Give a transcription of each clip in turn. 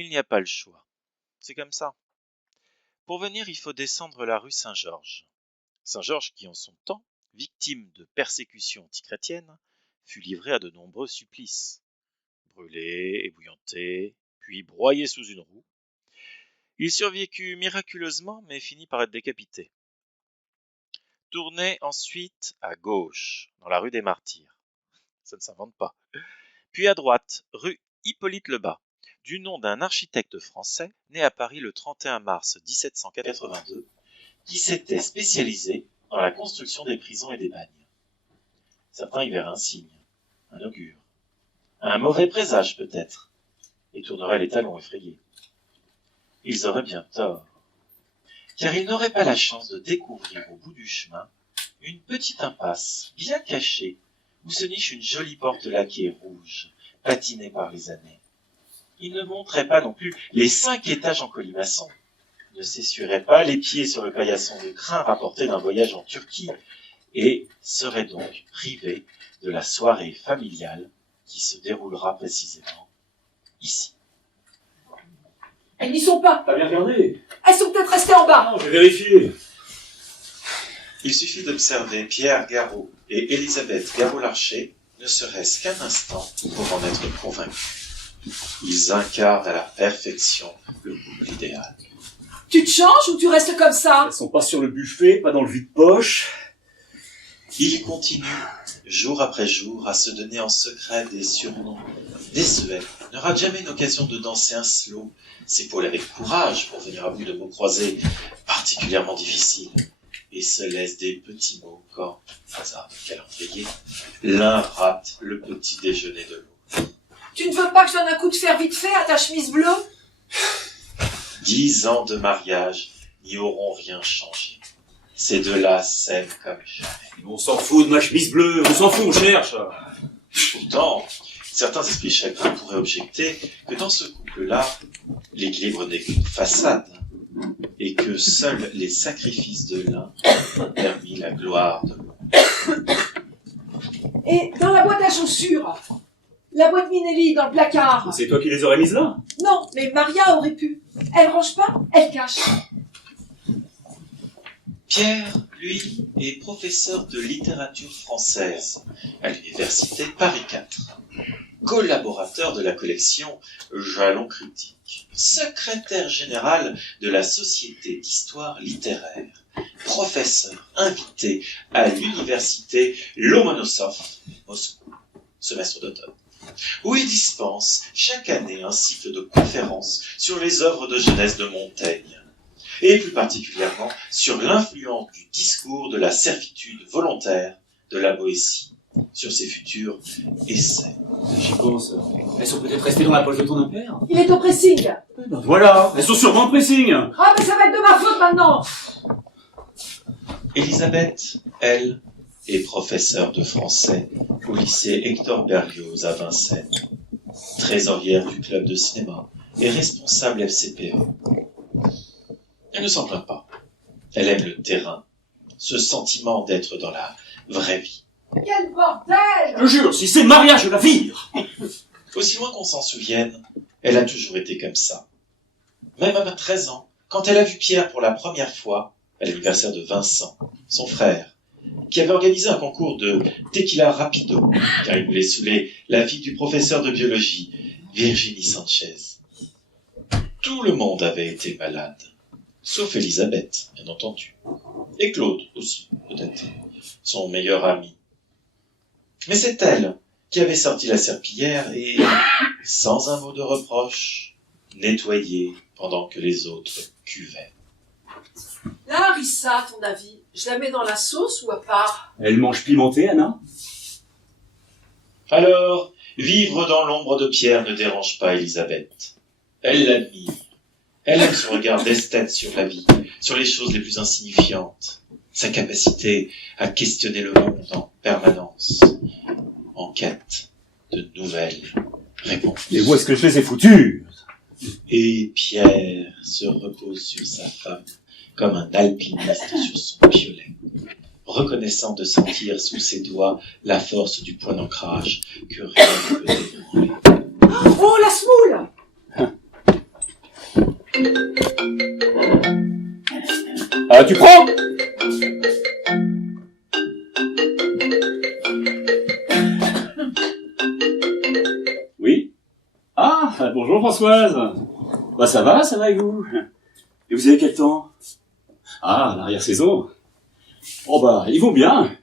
Il n'y a pas le choix. C'est comme ça. Pour venir, il faut descendre la rue Saint-Georges. Saint-Georges qui, en son temps, victime de persécutions antichrétiennes, fut livré à de nombreux supplices. Brûlé, ébouillanté, puis broyé sous une roue. Il survécut miraculeusement, mais finit par être décapité. Tournez ensuite à gauche, dans la rue des Martyrs. Ça ne s'invente pas. Puis à droite, rue Hippolyte-Lebas, du nom d'un architecte français né à Paris le 31 mars 1782, qui s'était spécialisé dans la construction des prisons et des bagnes. Certains y verraient un signe, un augure, un mauvais présage peut-être, et tourneraient les talons effrayés. Ils auraient bien tort, car ils n'auraient pas la chance de découvrir au bout du chemin une petite impasse bien cachée où se niche une jolie porte laquée rouge, patinée par les années. Ils ne monteraient pas non plus les 5 étages en colimaçon, ne s'essuieraient pas les pieds sur le paillasson de crin rapporté d'un voyage en Turquie, et seraient donc privés de la soirée familiale qui se déroulera précisément ici. Elles n'y sont pas. T'as bien regardé? Elles sont peut-être restées en bas. Non, je vais vérifier. Il suffit d'observer Pierre Garot et Elisabeth Garot-Larcher, ne serait-ce qu'un instant, pour en être convaincus. Ils incarnent à la perfection le couple idéal. Tu te changes ou tu restes comme ça? Elles sont pas sur le buffet, pas dans le vide-poche. Ils continuent, jour après jour, à se donner en secret des surnoms désuets. Ne rate jamais une occasion de danser un slow, s'épaule avec courage pour venir à bout de mots croisés particulièrement difficiles, et se laisse des petits mots quand, hasard de calendrier, l'un rate le petit déjeuner de l'autre. Tu ne veux pas que je donne un coup de fer vite fait à ta chemise bleue? 10 ans de mariage n'y auront rien changé. Ces deux-là s'aiment comme jamais. On s'en fout de ma chemise bleue, on s'en fout, on cherche. Pourtant, certains esprits chagrins pourraient objecter que dans ce couple-là, l'équilibre n'est qu'une façade, et que seuls les sacrifices de l'un ont permis la gloire de l'autre. Et dans la boîte à chaussures, la boîte Minelli dans le placard. C'est toi qui les aurais mises là? Non, mais Maria aurait pu. Elle range pas, elle cache. Pierre, lui, est professeur de littérature française à l'université Paris IV, collaborateur de la collection Jalons critiques, secrétaire général de la Société d'histoire littéraire, professeur invité à l'université Lomonosov, Moscou, semestre d'automne, où il dispense chaque année un cycle de conférences sur les œuvres de jeunesse de Montaigne, et plus particulièrement sur l'influence du discours de la servitude volontaire de la Boétie sur ses futurs essais. J'y pense. Elles sont peut-être restées dans la poche de ton impère. Il est au pressing. Ben voilà, elles sont sûrement au pressing. Ah, mais ça va être de ma faute maintenant. Elisabeth, elle, est professeure de français au lycée Hector Berlioz à Vincennes, trésorière du club de cinéma et responsable FCPE. Elle ne s'en plaint pas. Elle aime le terrain, ce sentiment d'être dans la vraie vie. Quel bordel! Je jure, si c'est Maria, je la vire. Aussi loin qu'on s'en souvienne, elle a toujours été comme ça. Même à 13 ans, quand elle a vu Pierre pour la première fois, à l'anniversaire de Vincent, son frère, qui avait organisé un concours de tequila rapido, car il voulait saouler la fille du professeur de biologie, Virginie Sanchez. Tout le monde avait été malade, sauf Elisabeth, bien entendu, et Claude aussi, peut-être, son meilleur ami. Mais c'est elle qui avait sorti la serpillière et, sans un mot de reproche, nettoyé pendant que les autres cuvaient. La harissa, à ton avis, je la mets dans la sauce ou à part? Elle mange pimenté, Anna? Alors, vivre dans l'ombre de Pierre ne dérange pas Elisabeth. Elle l'admire. Elle aime son regard d'esthète sur la vie, sur les choses les plus insignifiantes, sa capacité à questionner le monde en permanence, en quête de nouvelles réponses. Et où est-ce que je fais, c'est foutu? Et Pierre se repose sur sa femme comme un alpiniste sur son piolet, reconnaissant de sentir sous ses doigts la force du point d'ancrage que rien ne peut ébranler. Oh, la semoule! Tu prends? Oui? Ah, bonjour Françoise. Bah ça va et vous? Et vous avez quel temps? Ah, l'arrière-saison. Oh bah, ils vont bien.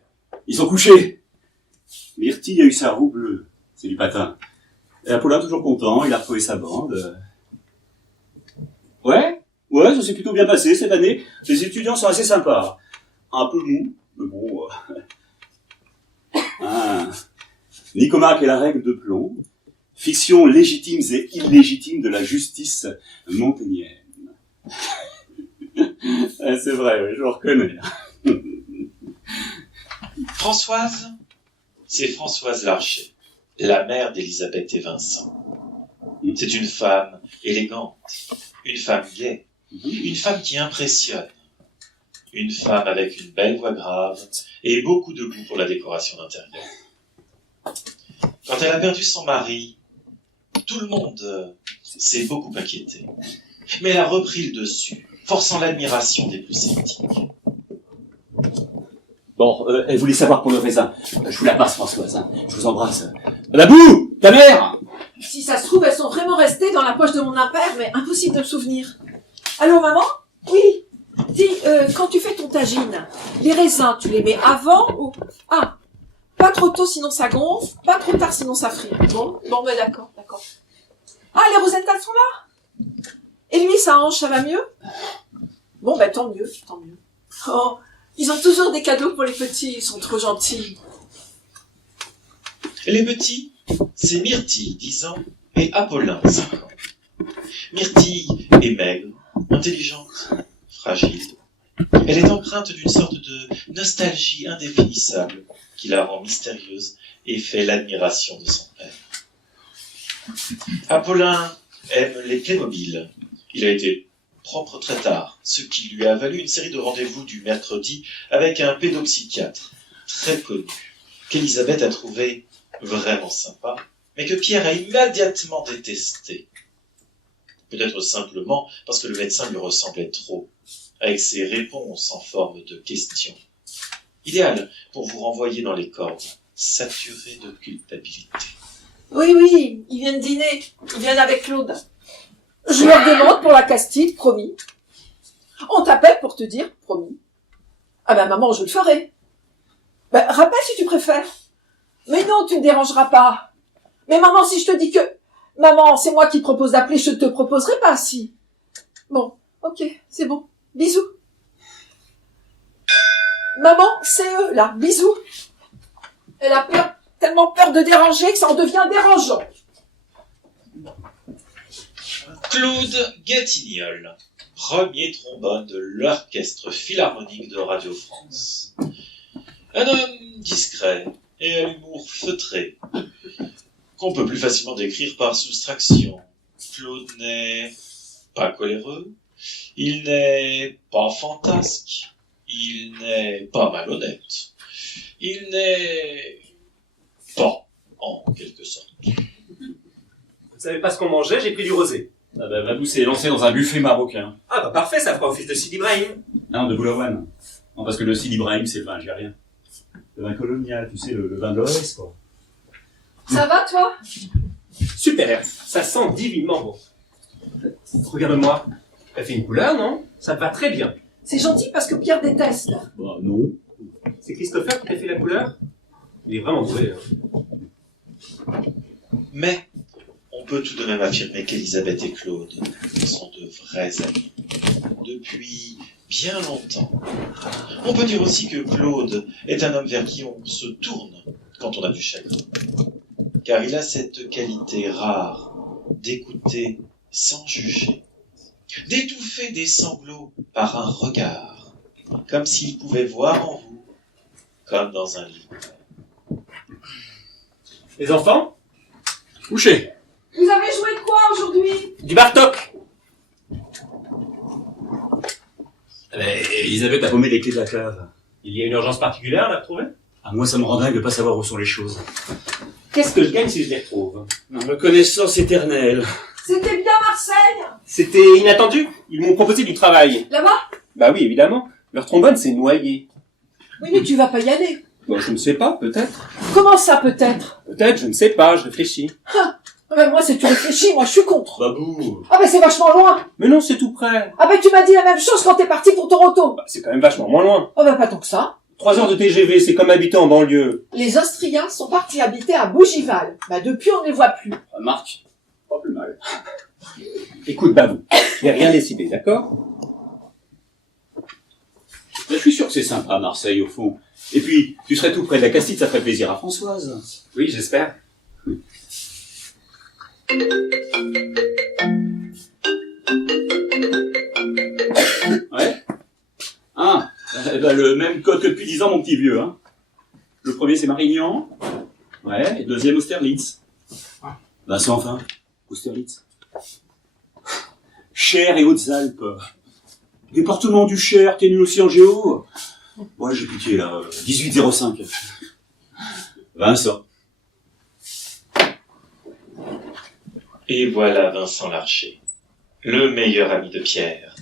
Ils sont couchés. Myrtille a eu sa roue bleue. C'est du patin. Et Apollin toujours content, il a retrouvé sa bande. Ouais, ça s'est plutôt bien passé cette année. Les étudiants sont assez sympas. Un peu mou, mais bon... Nicomaque et la règle de plomb. Fiction légitimes et illégitimes de la justice montaignienne. C'est vrai, oui, je le reconnais. Françoise, c'est Françoise Larcher, la mère d'Elisabeth et Vincent. C'est une femme élégante, une femme gaie, une femme qui impressionne, une femme avec une belle voix grave et beaucoup de goût pour la décoration d'intérieur. Quand elle a perdu son mari, tout le monde s'est beaucoup inquiété. Mais elle a repris le dessus, forçant l'admiration des plus sceptiques. Bon, elle voulait savoir pour le raisin. Je vous la passe, Françoise. Je vous embrasse. Babou, ta mère! Si ça se trouve, elles sont vraiment restées dans la poche de mon impère, mais impossible de me souvenir. Allô, maman? Oui. Dis, quand tu fais ton tagine, les raisins, tu les mets avant ou... Ah, pas trop tôt sinon ça gonfle, pas trop tard sinon ça frit. Bon, ben d'accord. Ah, les rosettes, elles sont là? Et lui, sa hanche, ça va mieux? Bon, ben tant mieux. Oh, ils ont toujours des cadeaux pour les petits, ils sont trop gentils. Les petits, c'est Myrtille, 10 ans, et Apollin, 5 ans. Myrtille est maigre, intelligente, fragile. Elle est empreinte d'une sorte de nostalgie indéfinissable qui la rend mystérieuse et fait l'admiration de son père. Apollin aime les Playmobil. Il a été propre très tard, ce qui lui a valu une série de rendez-vous du mercredi avec un pédopsychiatre très connu, qu'Elisabeth a trouvé vraiment sympa, mais que Pierre a immédiatement détesté. Peut-être simplement parce que le médecin lui ressemblait trop, avec ses réponses en forme de questions. Idéal pour vous renvoyer dans les cordes, saturé de culpabilité. Oui, ils viennent dîner. Ils viennent avec Claude. Je leur demande pour la castille, promis. On t'appelle pour te dire, promis. Ah ben maman, je le ferai. Ben, rappelle si tu préfères. Mais non, tu ne dérangeras pas. Mais maman, si je te dis que... Maman, c'est moi qui te propose d'appeler, je te proposerai pas, si. Bon, ok, c'est bon. Bisous. Maman, c'est eux, là. Bisous. Elle a tellement peur de déranger que ça en devient dérangeant. Claude Gatignol, premier trombone de l'Orchestre Philharmonique de Radio France. Un homme discret et à l'humour feutré, qu'on peut plus facilement décrire par soustraction. Claude n'est pas coléreux, il n'est pas fantasque, il n'est pas malhonnête, il n'est pas, en quelque sorte. Vous savez pas ce qu'on mangeait, j'ai pris du rosé. Ah bah Babou s'est lancé dans un buffet marocain. Ah bah parfait, ça fera office de Sidi Ibrahim. Non, de Boulaouane. Non, parce que le Sidi Ibrahim, c'est le vin algérien. Le vin colonial, tu sais, le vin de l'Oest, quoi. Ça va, toi? Super, ça sent divinement bon. Regarde-moi, elle fait une couleur, non? Ça te va très bien. C'est gentil parce que Pierre déteste. Bah non. C'est Christopher qui t'a fait la couleur? Il est vraiment doué. Mais on peut tout de même affirmer qu'Elisabeth et Claude sont de vrais amis, depuis bien longtemps. On peut dire aussi que Claude est un homme vers qui on se tourne quand on a du chagrin, car il a cette qualité rare d'écouter sans juger, d'étouffer des sanglots par un regard, comme s'il pouvait voir en vous, comme dans un livre. Les enfants? Couché. Vous avez joué de quoi aujourd'hui? Du Bartok. Elisabeth a paumé les clés de la clave. Il y a une urgence particulière à la retrouver? Ah, moi, ça me rend dingue de pas savoir où sont les choses. Qu'est-ce que je gagne si je les retrouve? Une reconnaissance éternelle. C'était bien Marseille? C'était inattendu. Ils m'ont proposé du travail. Là-bas? Bah oui, évidemment. Leur trombone s'est noyé. Oui, mais tu vas pas y aller. Bon, je ne sais pas, peut-être. Comment ça, peut-être? Peut-être, je ne sais pas, je réfléchis. Ah ben moi, si tu réfléchis, moi, je suis contre. Babou. Ah ben c'est vachement loin. Mais non, c'est tout près. Ah ben tu m'as dit la même chose quand t'es parti pour Toronto. Bah, c'est quand même vachement moins loin. Oh ben pas tant que ça. 3 heures de TGV, c'est comme habiter en banlieue. Les Austriens sont partis habiter à Bougival. Bah depuis, on ne les voit plus. Remarque, pas plus mal. Écoute, Babou, je n'ai rien décidé, d'accord? Mais je suis sûr que c'est sympa, Marseille, au fond. Et puis, tu serais tout près de la Castille, ça ferait plaisir à Françoise. Oui, j'espère. Ouais. Ah, le même code que depuis 10 ans, mon petit vieux, hein. Le premier, c'est Marignan. Ouais, et le deuxième, Austerlitz. Bah, c'est enfin, Austerlitz. Cher et Hautes-Alpes. Département du Cher, t'es nul aussi en géo? Ouais, j'ai pitié, là. 1805. Vincent. Et voilà Vincent Larcher, le meilleur ami de Pierre,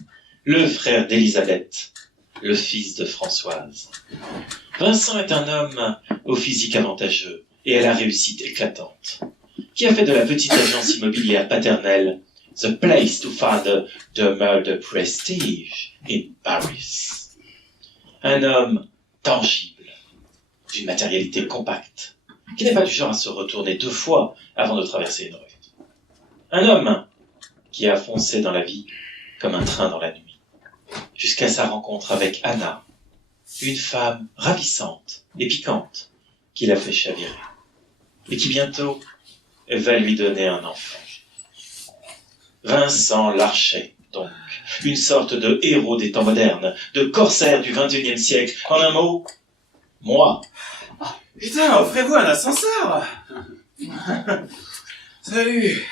le frère d'Élisabeth, le fils de Françoise. Vincent est un homme au physique avantageux et à la réussite éclatante, qui a fait de la petite agence immobilière paternelle the place to find the murder prestige in Paris. Un homme tangible, d'une matérialité compacte, qui n'est pas du genre à se retourner 2 fois avant de traverser une rue. Un homme qui a foncé dans la vie comme un train dans la nuit, jusqu'à sa rencontre avec Anna, une femme ravissante et piquante qui l'a fait chavirer, et qui bientôt va lui donner un enfant. Vincent Larcher, donc, une sorte de héros des temps modernes, de corsaire du XXIe siècle. En un mot, moi. Putain, offrez-vous un ascenseur. Salut.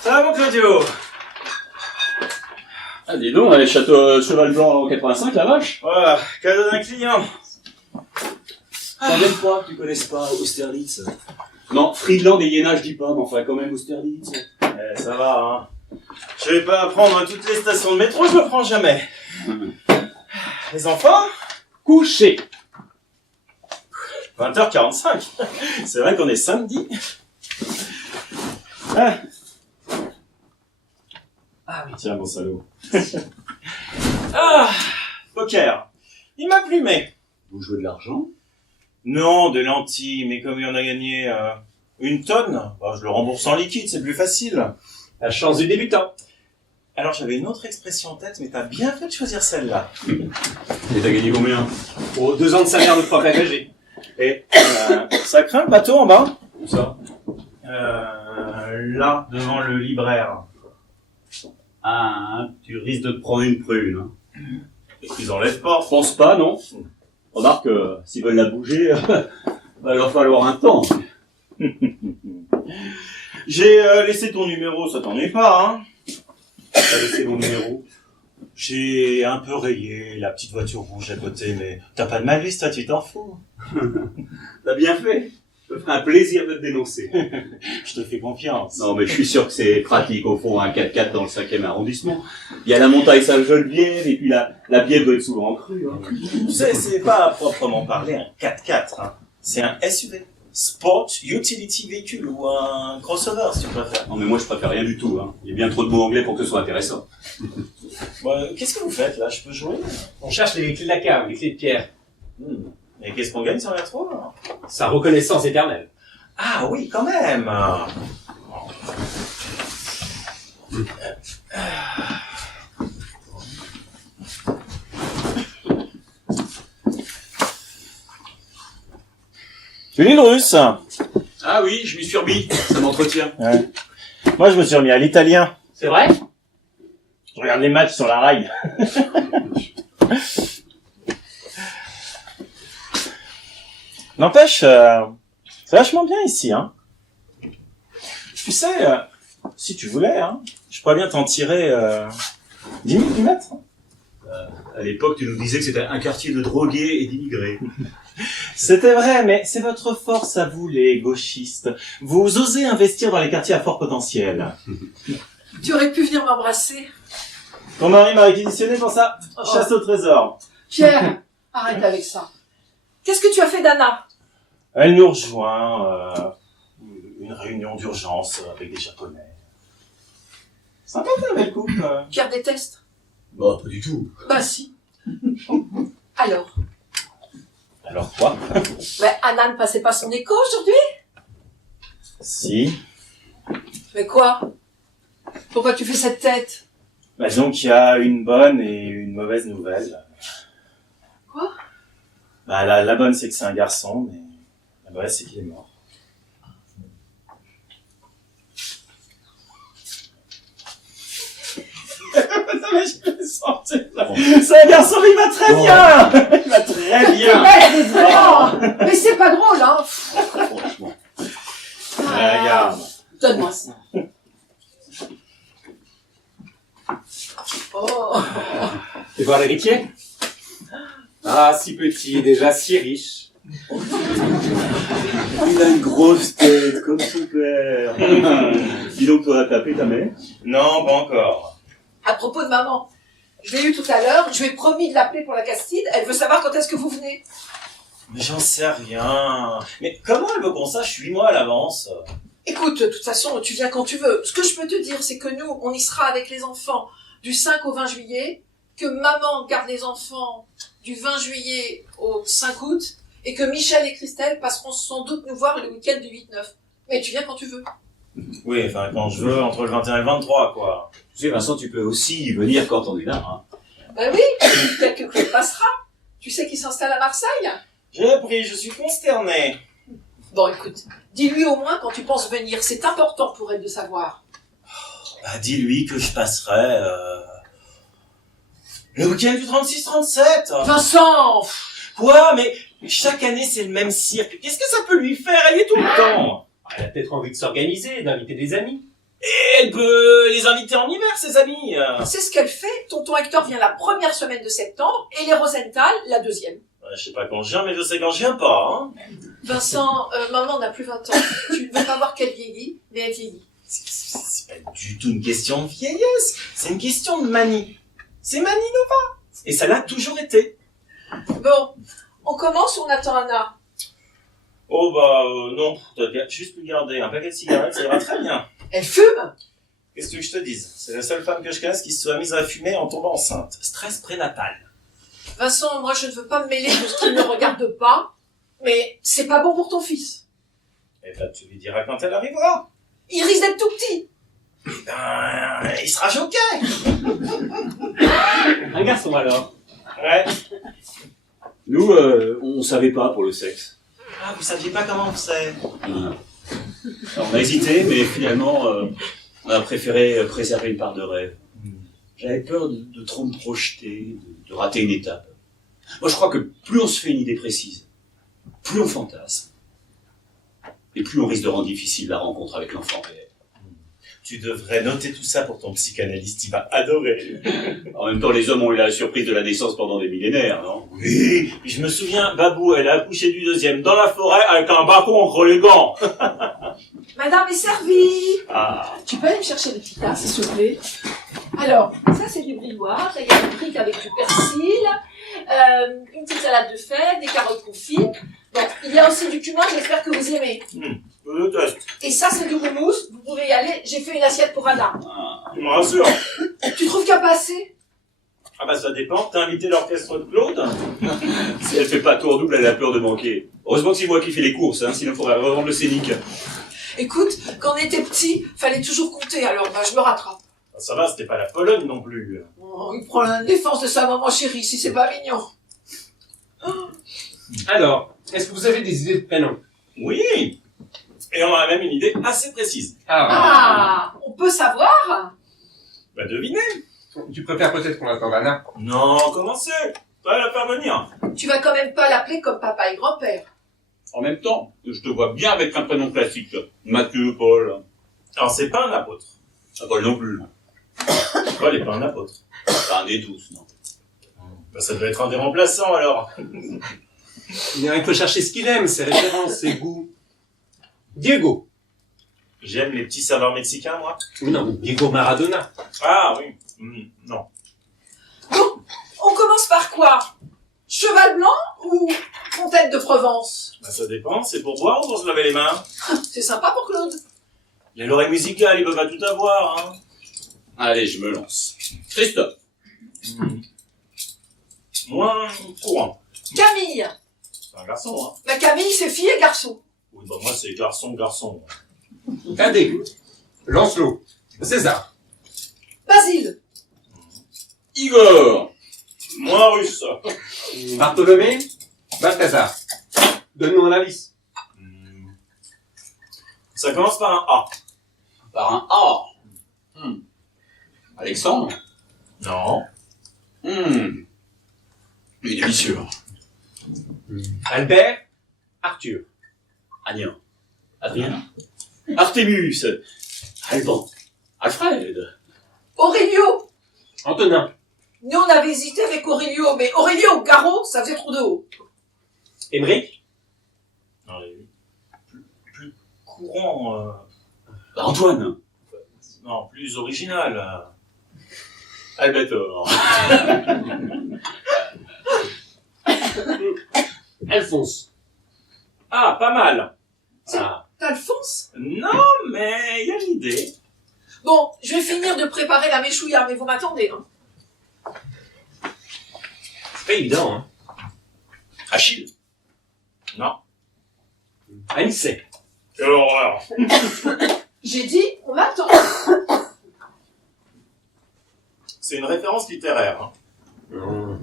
Ça va, mon Claudio? Ah, dis donc, les châteaux Cheval Blanc en 85, la vache. Voilà, cadeau d'un client. T'en aimes pas que tu connaisses pas Austerlitz? Non, Friedland et Iéna, je dis pas, mais enfin, quand même, Austerlitz. Eh, ça va, hein. Je vais pas prendre toutes les stations de métro, je le prends jamais. Les enfants? Couché. 20h45. C'est vrai qu'on est samedi. Ah. Ah oui, tiens, bon salaud. Ah, poker. Il m'a plumé. Vous jouez de l'argent? Non, des lentilles, mais comme il en a gagné 1 tonne, bah, je le rembourse en liquide, c'est plus facile. La chance du débutant. Alors j'avais une autre expression en tête, mais t'as bien fait de choisir celle-là. Et t'as gagné combien? Oh, 2 ans de salaire de prof agrégé. Et ça craint le bateau en bas? Où ça? Là, devant le libraire. Ah, hein, tu risques de te prendre une prune. Hein. Et qu'ils enlèvent pas. Pense pas, non? Remarque, s'ils veulent la bouger, va leur falloir un temps. J'ai laissé ton numéro, ça t'ennuie pas, hein? T'as laissé mon numéro? J'ai un peu rayé la petite voiture rouge à côté, mais t'as pas de malus, toi, tu t'en fous. T'as bien fait. Ça me ferait un plaisir de te dénoncer. Je te fais confiance. Non, mais je suis sûr que c'est pratique, au fond, un 4x4 dans le 5e arrondissement. Il y a la montagne Sainte-Geneviève, et puis la bière doit être souvent crue. Hein. Tu sais, c'est pas à proprement parler un 4x4, hein. C'est un SUV. Sport Utility Vehicle ou un crossover, si tu préfères. Non, mais moi, je préfère rien du tout. Hein. Il y a bien trop de mots anglais pour que ce soit intéressant. Bon, qu'est-ce que vous faites, là? Je peux jouer? On cherche les clés de la cave, les clés de Pierre. Et qu'est-ce qu'on gagne si on les retrouve? Sa reconnaissance éternelle. Ah oui, quand même. Tu lis le russe? Ah oui, je m'y suis remis. Ça m'entretient. Ouais. Moi, je me suis remis à l'italien. C'est vrai? Je regarde les matchs sur la rail. N'empêche, c'est vachement bien ici, hein. Tu sais, si tu voulais, hein, je pourrais bien t'en tirer 10 000 du mètre. À l'époque, tu nous disais que c'était un quartier de drogués et d'immigrés. C'était vrai, mais c'est votre force à vous, les gauchistes. Vous osez investir dans les quartiers à fort potentiel. Tu aurais pu venir m'embrasser. Ton mari m'a réquisitionné pour ça. Chasse au trésor. Pierre, arrête avec ça. Qu'est-ce que tu as fait d'Anna? Elle nous rejoint, une réunion d'urgence avec des Japonais. Sympa ta belle coupe. Pierre déteste. Bah, pas du tout. Bah si. Alors, Alors quoi? Anna ne passait pas son écho aujourd'hui? Si. Mais quoi? Pourquoi tu fais cette tête? Bah donc il y a une bonne et une mauvaise nouvelle. Quoi? Bah la bonne c'est que c'est un garçon, mais la mauvaise c'est qu'il est mort. C'est un garçon, il va très bien. Il va très bien. Mais vraiment. Mais c'est pas drôle, hein. Franchement. Regarde. Donne-moi ça. Oh. Fais voir l'héritier. Ah, si petit, déjà si riche. Il a une grosse tête, comme son père. Dis donc, toi, t'as appelé ta mère? Non, pas encore. À propos de maman, je l'ai eu tout à l'heure, je lui ai promis de l'appeler pour la Castide, elle veut savoir quand est-ce que vous venez. Mais j'en sais rien. Mais comment elle veut qu'on sache 8 mois à l'avance? Écoute, de toute façon, tu viens quand tu veux. Ce que je peux te dire, c'est que nous, on y sera avec les enfants du 5 au 20 juillet, que maman garde les enfants du 20 juillet au 5 août, et que Michel et Christelle passeront sans doute nous voir le week-end du 8-9. Mais tu viens quand tu veux. Oui, enfin quand je veux, entre le 21 et le 23, quoi. Tu sais, Vincent, tu peux aussi venir quand on est là, hein. Ben oui, peut-être que Claude passera. Tu sais qu'il s'installe à Marseille? J'ai appris, je suis consterné. Bon, écoute, dis-lui au moins quand tu penses venir. C'est important pour elle de savoir. Bah dis-lui que je passerai le week-end du 36-37. Vincent! Quoi? Mais chaque année c'est le même cirque. Qu'est-ce que ça peut lui faire? Elle y est tout le temps. Elle a peut-être envie de s'organiser, d'inviter des amis. Et elle peut les inviter en hiver, ses amis. C'est ce qu'elle fait. Tonton Hector vient la première semaine de septembre et les Rosenthal la deuxième. Ouais, je sais pas quand je viens, mais je sais quand je viens pas, hein. Vincent, maman n'a plus 20 ans. Tu ne veux pas voir qu'elle vieillit, mais elle vieillit. C'est pas du tout une question de vieillesse. C'est une question de manie. C'est Manie Nova. Et ça l'a toujours été. Bon, on commence ou on attend Anna? Oh bah non, t'as juste pu garder un paquet de cigarettes, ça ira très bien. Elle fume? Qu'est-ce que tu veux que je te dise? C'est la seule femme que je connaisse qui se soit mise à fumer en tombant enceinte. Stress prénatal. Vincent, moi je ne veux pas me mêler de ce qui ne me regarde pas, mais c'est pas bon pour ton fils. Eh ben tu lui diras quand elle arrivera. Il risque d'être tout petit. Ben, il sera choqué. Un garçon alors. Ouais. Nous, on savait pas pour le sexe. Ah, vous saviez pas comment c'est? Alors, on a hésité, mais finalement, on a préféré préserver une part de rêve. J'avais peur de trop me projeter, de rater une étape. Moi, je crois que plus on se fait une idée précise, plus on fantasme, et plus on risque de rendre difficile la rencontre avec l'enfant réel. Tu devrais noter tout ça pour ton psychanalyste, il va adorer. En même temps, les hommes ont eu la surprise de la naissance pendant des millénaires, non? Oui, puis je me souviens, Babou, elle a accouché du deuxième dans la forêt avec un bâton entre les gants. Madame est servie. Ah, Tu peux aller me chercher des petites tasses, s'il te plaît? Alors, ça c'est du brilloire, il y a une brique avec du persil, une petite salade de fèves, des carottes confites. Donc, il y a aussi du cumin, j'espère que vous aimez. Je teste. Et ça c'est du houmous, vous pouvez y aller, j'ai fait une assiette pour Anna. Tu me rassures. Tu trouves qu'il n'y a pas assez? Ah bah ça dépend, t'as invité l'orchestre de Claude? si elle fait pas tour double, elle a peur de manquer. Heureusement que c'est moi qui fais les courses, hein, sinon il faudrait revendre le scénic. Écoute, quand on était petit, fallait toujours compter, alors je me rattrape. Ah, ça va, c'était pas la Pologne non plus. Oh, il prend la défense de sa maman chérie, si c'est pas mignon. Alors, est-ce que vous avez des idées de prénom? Oui. Et on a même une idée assez précise. Ah, on peut savoir? Bah devinez. Tu préfères peut-être qu'on attende Anna? Non, commencez. Va la faire venir. Tu vas quand même pas l'appeler comme papa et grand-père. En même temps, je te vois bien avec un prénom classique. Mathieu, Paul. Alors c'est pas un apôtre. Ah, Paul non plus. Paul est pas un apôtre. Pas un des 12, non. Bah ça doit être un des remplaçants alors. Il faut chercher ce qu'il aime, ses références, ses goûts. Diego. J'aime les petits serveurs mexicains moi. Oui, non, Diego Maradona. Ah oui. Non. On commence par quoi? Cheval blanc ou fontaine de Provence? Bah, ça dépend, c'est pour boire ou pour se laver les mains? C'est sympa pour Claude. Les l'oreille musicale, il peut pas tout avoir, hein. Allez, je me lance. Christophe. Moins courant. Camille. C'est un garçon, hein. La Camille, c'est fille et garçon. Oui, bah moi c'est garçon. Cadet. Lancelot. César. Basile. Igor. Moins russe. Bartholomé. Balthazar. Donne-nous un indice. Ça commence par un A. Par un A. Alexandre. Non. Il est délicieux. Albert. Arthur. Agnan. Adrien. Artémus. Alban. Alfred. Aurélio. Antonin. Nous, on avait hésité avec Aurélio, mais Aurélio, Garot, ça faisait trop de haut. Émeric. Non, les plus courant. Antoine. Non, plus original. Albator. Alphonse. Ah, pas mal. Ah. Alphonse? Non, mais il y a l'idée. Bon, je vais finir de préparer la méchouilla, mais vous m'attendez, hein. C'est pas évident, hein. Achille. Non. Anicet. Quelle horreur. J'ai dit, on m'attend. C'est une référence littéraire. Hein.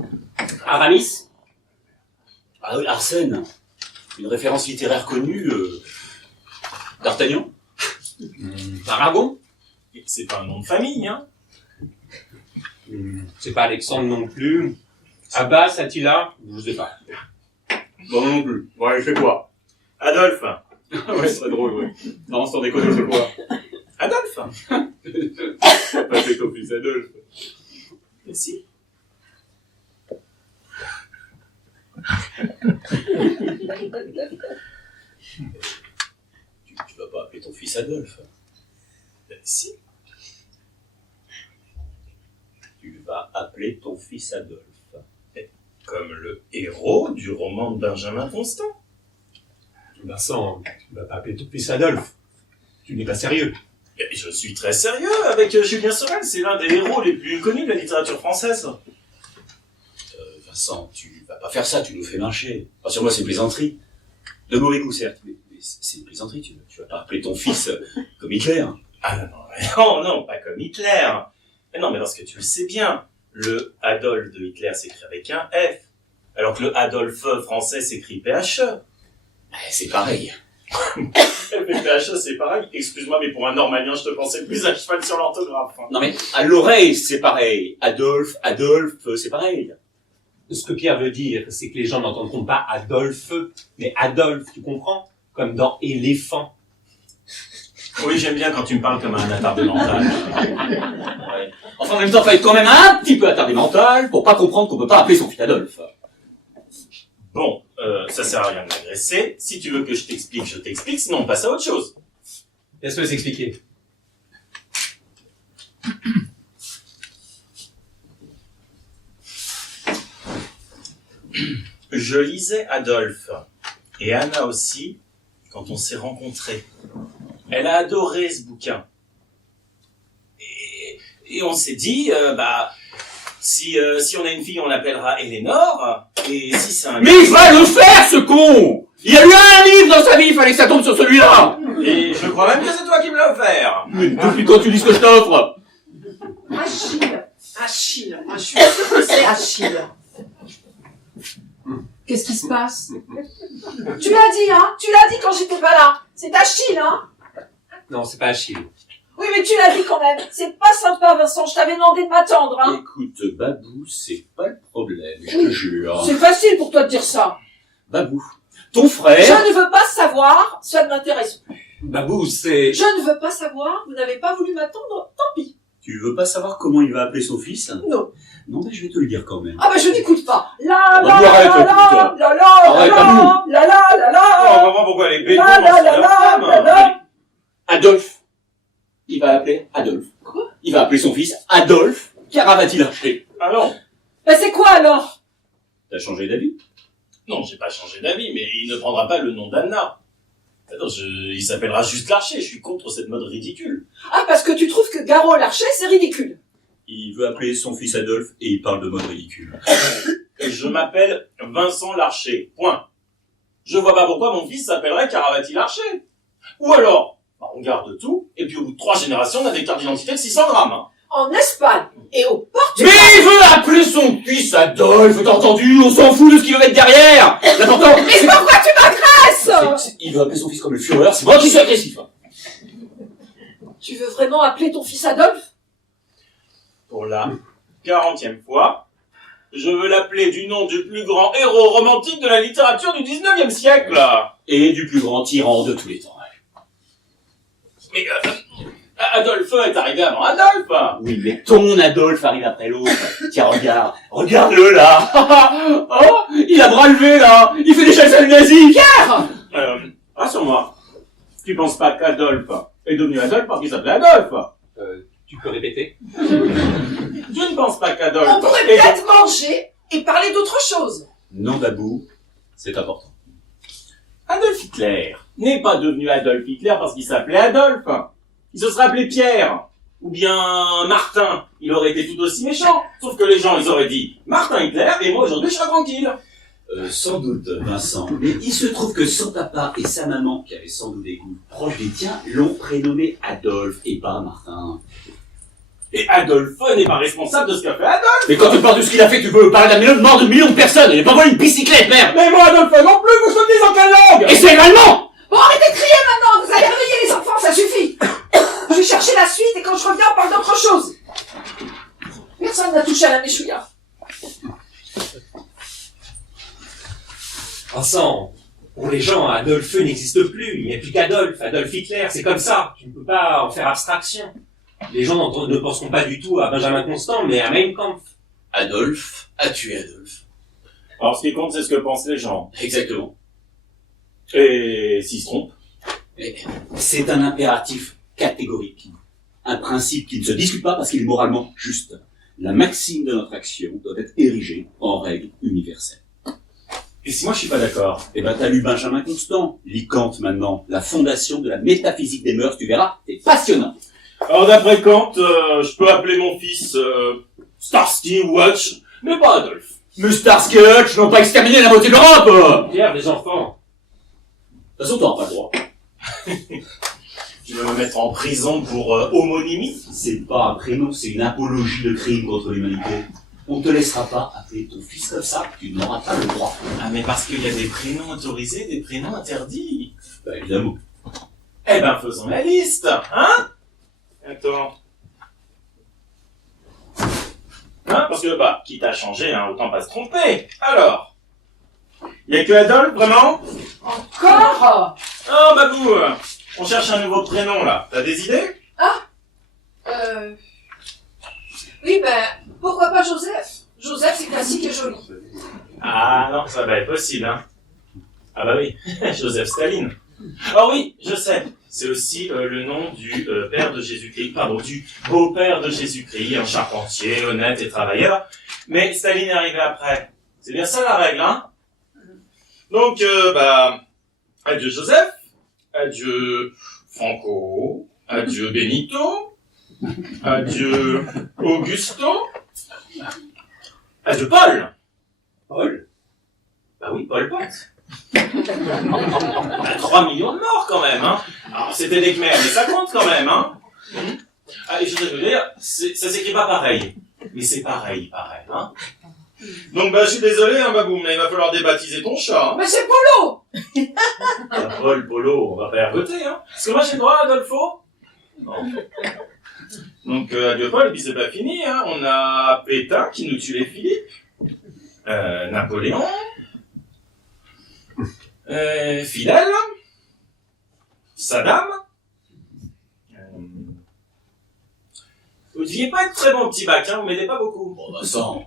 Aramis. Ah oui, Arsène. Une référence littéraire connue. D'Artagnan. Aragon. Et c'est pas un nom de famille, hein. C'est pas Alexandre non plus. Abbas, Attila, je sais pas. Bon, non plus. Ouais, il fait quoi? Adolphe. Ouais, ce serait drôle, ouais. Non, sans déconner, c'est quoi? Adolphe. Pas fait ton fils Adolphe. Mais si. Tu vas pas appeler ton fils Adolphe. Mais si. Tu vas appeler ton fils Adolphe. Comme le héros du roman de Benjamin Constant. Vincent, tu vas pas appeler ton fils Adolphe. Tu n'es pas sérieux. Et je suis très sérieux avec Julien Sorel, c'est l'un des héros les plus connus de la littérature française. Vincent, tu vas pas faire ça, tu nous fais marcher. Rassure-moi, c'est plaisanterie. De mauvais goût, certes, mais c'est une plaisanterie, tu vas pas appeler ton fils comme Hitler. Ah non, pas comme Hitler. Mais non, mais parce que tu le sais bien, le Adolphe de Hitler s'écrit avec un F, alors que le Adolphe français s'écrit PHE. C'est pareil. PHE, c'est pareil. Excuse-moi, mais pour un normalien, je te pensais plus à cheval sur l'orthographe. Hein. Non mais, à l'oreille, c'est pareil. Adolphe, c'est pareil. Ce que Pierre veut dire, c'est que les gens n'entendront pas Adolphe, mais Adolphe, tu comprends? Comme dans éléphant. Oui, j'aime bien quand tu me parles comme un attardé mental. Ouais. Enfin, en même temps, il faut être quand même un petit peu attardé mental pour pas comprendre qu'on peut pas appeler son fils Adolphe. Bon, ça sert à rien de m'agresser. Si tu veux que je t'explique, sinon on passe à autre chose. Laisse-le s'expliquer. Je lisais Adolphe, et Anna aussi, quand on s'est rencontrés. Elle a adoré ce bouquin. Et on s'est dit, si on a une fille, on l'appellera Éléonore, et si c'est un... Mais il va le faire, ce con! Il y a eu un livre dans sa vie, il fallait que ça tombe sur celui-là! Et je crois même que c'est toi qui me l'as offert. Mais depuis quand tu dis ce que je t'offre? Achille. Je suis sûre que c'est Achille. Qu'est-ce qui se passe? Tu l'as dit, hein? Tu l'as dit quand j'étais pas là. C'est Achille, hein? Non, c'est pas Achille. Oui, mais tu l'as dit quand même. C'est pas sympa, Vincent. Je t'avais demandé de m'attendre, hein? Écoute, Babou, c'est pas le problème, je te jure. C'est facile pour toi de dire ça. Babou, ton frère... Je ne veux pas savoir. Ça ne m'intéresse plus. Babou, c'est... Je ne veux pas savoir. Vous n'avez pas voulu m'attendre. Tant pis. Tu veux pas savoir comment il va appeler son fils? Non. Non, mais je vais te le dire quand même. Ah bah je n'écoute pas. La On va la voir avec la le la putain. la la Arrête, la la la la la. On comprend pourquoi les bétons La, la, sont la, leur la, la, femme. la. Adolphe. Il va appeler Adolphe. Quoi? Il va appeler son fils Adolphe Caravati-Larcher. Ah non. Ben c'est quoi alors? T'as changé d'avis? Non, j'ai pas changé d'avis, mais il ne prendra pas le nom d'Anna. Attends, il s'appellera juste Larcher, je suis contre cette mode ridicule. Ah, parce que tu trouves que Garot Larcher, c'est ridicule. Il veut appeler son fils Adolphe et il parle de mode ridicule. Je m'appelle Vincent Larcher, point. Je vois pas pourquoi mon fils s'appellerait Caravati Larcher. Ou alors, on garde tout, et puis au bout de 3 générations, on a des cartes d'identité de 600 grammes. Hein. En Espagne et au Portugal. Mais il veut appeler son fils Adolphe, t'as entendu? On s'en fout de ce qu'il veut mettre derrière. L'important, Mais pourquoi tu m'agresses? il veut appeler son fils comme le Führer, c'est moi qui suis agressif. Tu veux vraiment appeler ton fils Adolphe? Pour la 40e fois, je veux l'appeler du nom du plus grand héros romantique de la littérature du 19e siècle. Et du plus grand tyran de tous les temps. Mais Adolphe est arrivé avant Adolphe. Oui, mais ton Adolphe arrive après l'autre. Tiens, regarde-le là. Oh, il a bras levé là. Il fait des chasses nazis. Pierre. Rassure-moi, tu penses pas qu'Adolphe est devenu Adolphe parce qu'il s'appelait Adolphe? Tu peux répéter? Tu ne penses pas qu'Adolphe On pourrait est... peut-être manger et parler d'autre chose. Non, Babou, c'est important. Adolf Hitler n'est pas devenu Adolf Hitler parce qu'il s'appelait Adolphe. Il se serait appelé Pierre. Ou bien Martin. Il aurait été tout aussi méchant. Sauf que les gens, ils auraient dit Martin Hitler et moi aujourd'hui je serai tranquille. Sans doute, Vincent. Mais il se trouve que son papa et sa maman, qui avaient sans doute des goûts proches des tiens, l'ont prénommé Adolphe et pas Martin. Et Adolphe n'est pas responsable de ce qu'a fait Adolphe. Mais quand tu parles de ce qu'il a fait, tu veux parler d'un mort de millions de personnes. Il n'a pas volé une bicyclette, merde. Mais moi Adolphe non plus, vous soutenez en quelle langue? Et c'est allemand. Bon, arrêtez de crier maintenant, vous allez réveiller les enfants, ça suffit. Je vais chercher la suite et quand je reviens, on parle d'autre chose. Personne n'a touché à la méchouilla. Vincent, pour les gens, Adolphe n'existe plus. Il n'y a plus qu'Adolphe. Adolf Hitler, c'est comme ça. Tu ne peux pas en faire abstraction. Les gens ne penseront pas du tout à Benjamin Constant, mais à Mein Kampf. Adolphe a tué Adolphe. Alors ce qui compte, c'est ce que pensent les gens. Exactement. Et s'ils se trompent? Mais c'est un impératif catégorique. Un principe qui ne se discute pas parce qu'il est moralement juste. La maxime de notre action doit être érigée en règle universelle. Et si moi je suis pas d'accord? Eh ben, t'as lu Benjamin Constant. Lis Kant maintenant. La fondation de la métaphysique des mœurs, tu verras, c'est passionnant. Alors d'après Kant, je peux appeler mon fils Starsky Hutch, mais pas Adolphe. Mais Starsky Hutch n'ont pas exterminé la moitié de l'Europe. Pierre, les enfants. De toute façon, t'auras pas le droit. Tu veux me mettre en prison pour homonymie? C'est pas un prénom, c'est une apologie de crime contre l'humanité. On te laissera pas appeler ton fils comme ça, tu n'auras pas le droit. Ah mais parce qu'il y a des prénoms autorisés, des prénoms interdits. Bah évidemment. Eh ben faisons la liste, hein? Attends. Hein, parce que quitte à changer, hein, autant pas se tromper. Alors, il y a que Adolphe, vraiment? Encore? Oh Babou, on cherche un nouveau prénom là. T'as des idées? Oui, pourquoi pas Joseph? Joseph, c'est classique et joli. Ah non, ça va être possible, hein. Ah bah oui, Joseph Staline. Oh oui, je sais. C'est aussi le nom du père de Jésus-Christ, du beau-père de Jésus-Christ, un charpentier, honnête et travailleur. Mais Staline est arrivé après. C'est bien ça la règle, hein? Donc, adieu Joseph, adieu Franco, adieu Benito, adieu Augusto, adieu Paul. Paul? Bah oui, Paul Pot. 3 millions de morts quand même, hein. Alors c'était des Khmers, mais ça compte quand même, hein. Ah, et je voudrais vous dire, ça s'écrit pas pareil. Mais c'est pareil, hein. Donc je suis désolé, hein, Babou, mais il va falloir débaptiser ton chat. Hein. Mais c'est Polo! Paul, Polo, on va pas y regoter, hein. Est-ce que moi j'ai le droit, Adolfo? Non. Donc adieu Paul, et puis c'est pas fini, hein. On a Pétain qui nous tue les Philippe. Napoléon. Fidel. Saddam. Vous deviez pas être très bon petit bac, hein, vous m'aidez pas beaucoup. Bon, Vincent.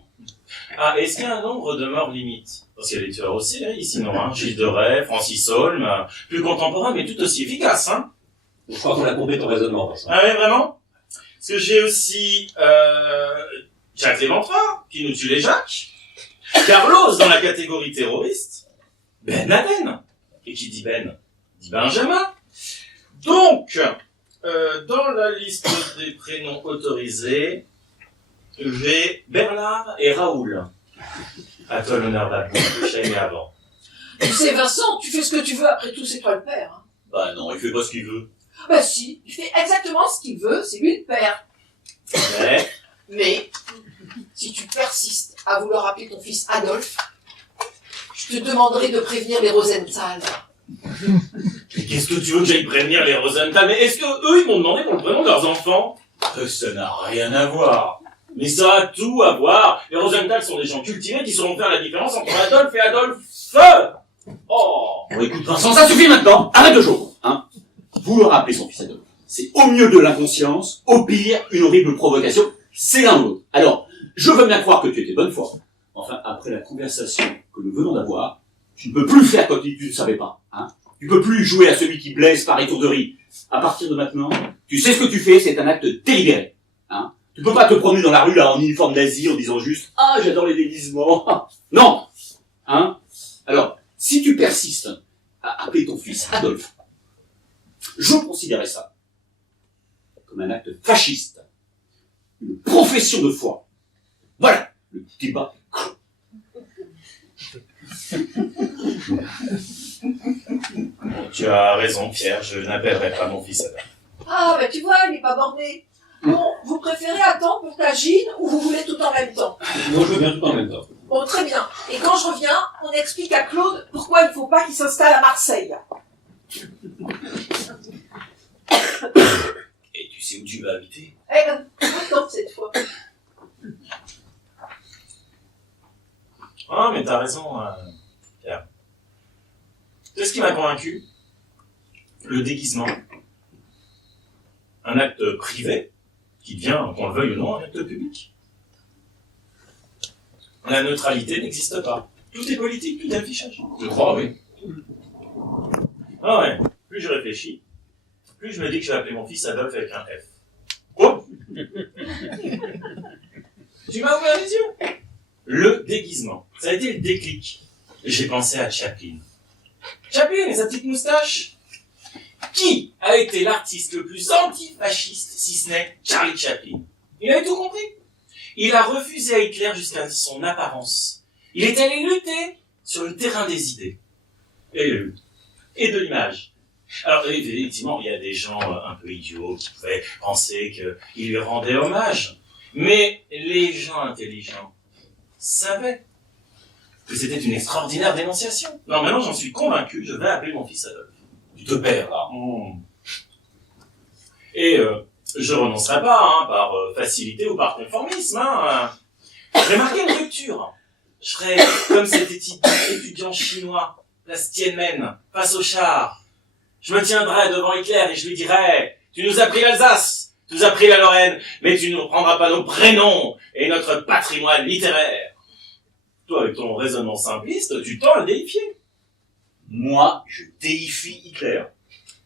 Ah, est-ce qu'il y a un nombre de morts limite? Parce qu'il y a des tueurs aussi, hein, ici, non, hein. Gilles de Rais, Francis Holm, plus contemporain, mais tout aussi efficace, hein. Je crois qu'on a compris ton raisonnement, Vincent. Ah ouais, vraiment? Parce que j'ai aussi, Jacques Léventreur, qui nous tue les Jacques. Carlos, dans la catégorie terroriste. Ben Laden. Et qui dit Ben, dit Benjamin. Donc, dans la liste des prénoms autorisés, j'ai Bernard et Raoul. À toi l'honneur d'appeler, je t'ai aimé avant. Tu sais, Vincent, tu fais ce que tu veux, après tout, c'est toi le père. Hein. Bah non, il fait pas ce qu'il veut. Bah si, il fait exactement ce qu'il veut, c'est lui le père. Mais, si tu persistes à vouloir appeler ton fils Adolphe, je te demanderai de prévenir les Rosenthal. Mais qu'est-ce que tu veux que j'aille prévenir les Rosenthal? Mais est-ce que eux, ils m'ont demandé pour le prénom de leurs enfants? Ça n'a rien à voir. Mais ça a tout à voir. Les Rosenthal sont des gens cultivés qui sauront faire la différence entre Adolphe et Adolphe. Oh! Bon, écoute, Vincent, ça suffit maintenant. Arrête de jouer, hein. Vouloir appeler son fils Adolphe, c'est au mieux de l'inconscience, au pire, une horrible provocation. C'est l'un ou l'autre. Alors, je veux bien croire que tu étais bonne foi. Enfin, après la conversation que nous venons d'avoir, tu ne peux plus faire comme si tu ne savais pas, hein. Tu peux plus jouer à celui qui blesse par étourderie. À partir de maintenant, tu sais ce que tu fais, c'est un acte délibéré, hein. Tu peux pas te promener dans la rue, là, en uniforme nazi, en disant juste, ah, j'adore les déguisements. Non! Hein? Alors, si tu persistes à appeler ton fils Adolphe, je considérais ça comme un acte fasciste, une profession de foi. Voilà, le débat clos. Tu as raison, Pierre, je n'appellerai pas mon fils Adolphe. Ah, bah tu vois, il n'est pas borné. Bon, vous préférez attendre pour ta gîne ou vous voulez tout en même temps? Moi, je veux bien tout en même temps. Bon, très bien. Et quand je reviens, on explique à Claude pourquoi il ne faut pas qu'il s'installe à Marseille. Et tu sais où tu vas habiter? Eh ben, attends cette fois. Ah, mais t'as raison, Pierre. C'est ce qui m'a convaincu. Le déguisement. Un acte privé, qui devient, qu'on le veuille ou non, un acte public. La neutralité n'existe pas. Tout est politique, tout est affichage. Je crois, oui. Ah ouais, plus je réfléchis, plus je me dis que je vais appeler mon fils Adolphe avec un F. Quoi? Tu m'as ouvert les yeux? Le déguisement. Ça a été le déclic. J'ai pensé à Chaplin. Chaplin et sa petite moustache. Qui a été l'artiste le plus antifasciste, si ce n'est Charlie Chaplin? Il avait tout compris. Il a refusé à Hitler jusqu'à son apparence. Il est allé lutter sur le terrain des idées. Et de l'image. Alors, effectivement, il y a des gens un peu idiots qui pouvaient penser qu'il lui rendait hommage. Mais les gens intelligents savaient que c'était une extraordinaire dénonciation. Non, maintenant j'en suis convaincu, je vais appeler mon fils Adolphe. Tu te perds, là. Et je renoncerai pas, hein, par facilité ou par conformisme. Hein. Je vais marquer une rupture. Je serai comme cet étudiant chinois, place Tiananmen, face au char. Je me tiendrai devant Hitler et je lui dirai « Tu nous as pris l'Alsace, tu nous as pris la Lorraine, mais tu ne nous prendras pas nos prénoms et notre patrimoine littéraire. » Toi, avec ton raisonnement simpliste, tu tends à le déifier. Moi, je déifie Hitler.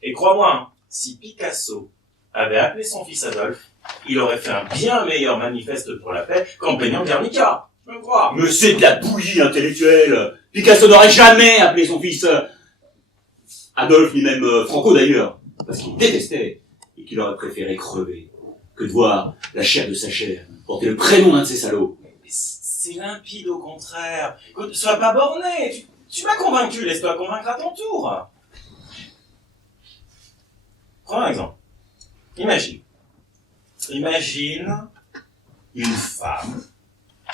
Et crois-moi, hein, si Picasso avait appelé son fils Adolphe, il aurait fait un bien meilleur manifeste pour la paix qu'en peignant Guernica. Je me crois. Mais c'est de la bouillie intellectuelle. Picasso n'aurait jamais appelé son fils Adolphe, ni même Franco d'ailleurs, parce qu'il détestait et qu'il aurait préféré crever que de voir la chair de sa chair porter le prénom d'un de ces salauds. Mais c'est limpide au contraire. Écoute, sois pas borné. Tu m'as convaincu, laisse-toi convaincre à ton tour. Prends un exemple. Imagine une femme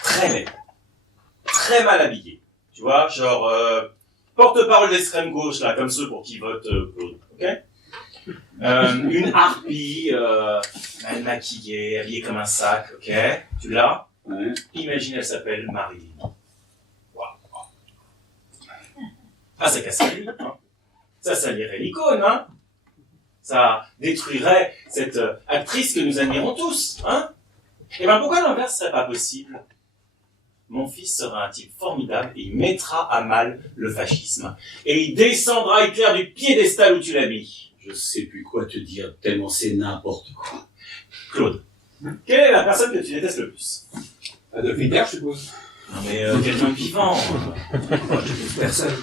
très laide, très mal habillée. Tu vois, genre porte-parole d'extrême gauche, là, comme ceux pour qui votent Claude, ok? Une harpie, mal maquillée, habillée comme un sac, ok? Tu l'as? Ouais. Imagine, elle s'appelle Marilyn. Wow. Ah, ça casserait, hein? Ça salirait l'icône, hein? Ça détruirait cette actrice que nous admirons tous, hein? Et ben pourquoi l'inverse serait pas possible? Mon fils sera un type formidable et il mettra à mal le fascisme. Et il descendra Hitler du piédestal où tu l'as mis. Je sais plus quoi te dire, tellement c'est n'importe quoi. Claude, quelle est la personne que tu détestes le plus? Adolf Hitler, je suppose. Non mais quelqu'un de vivant. Personne.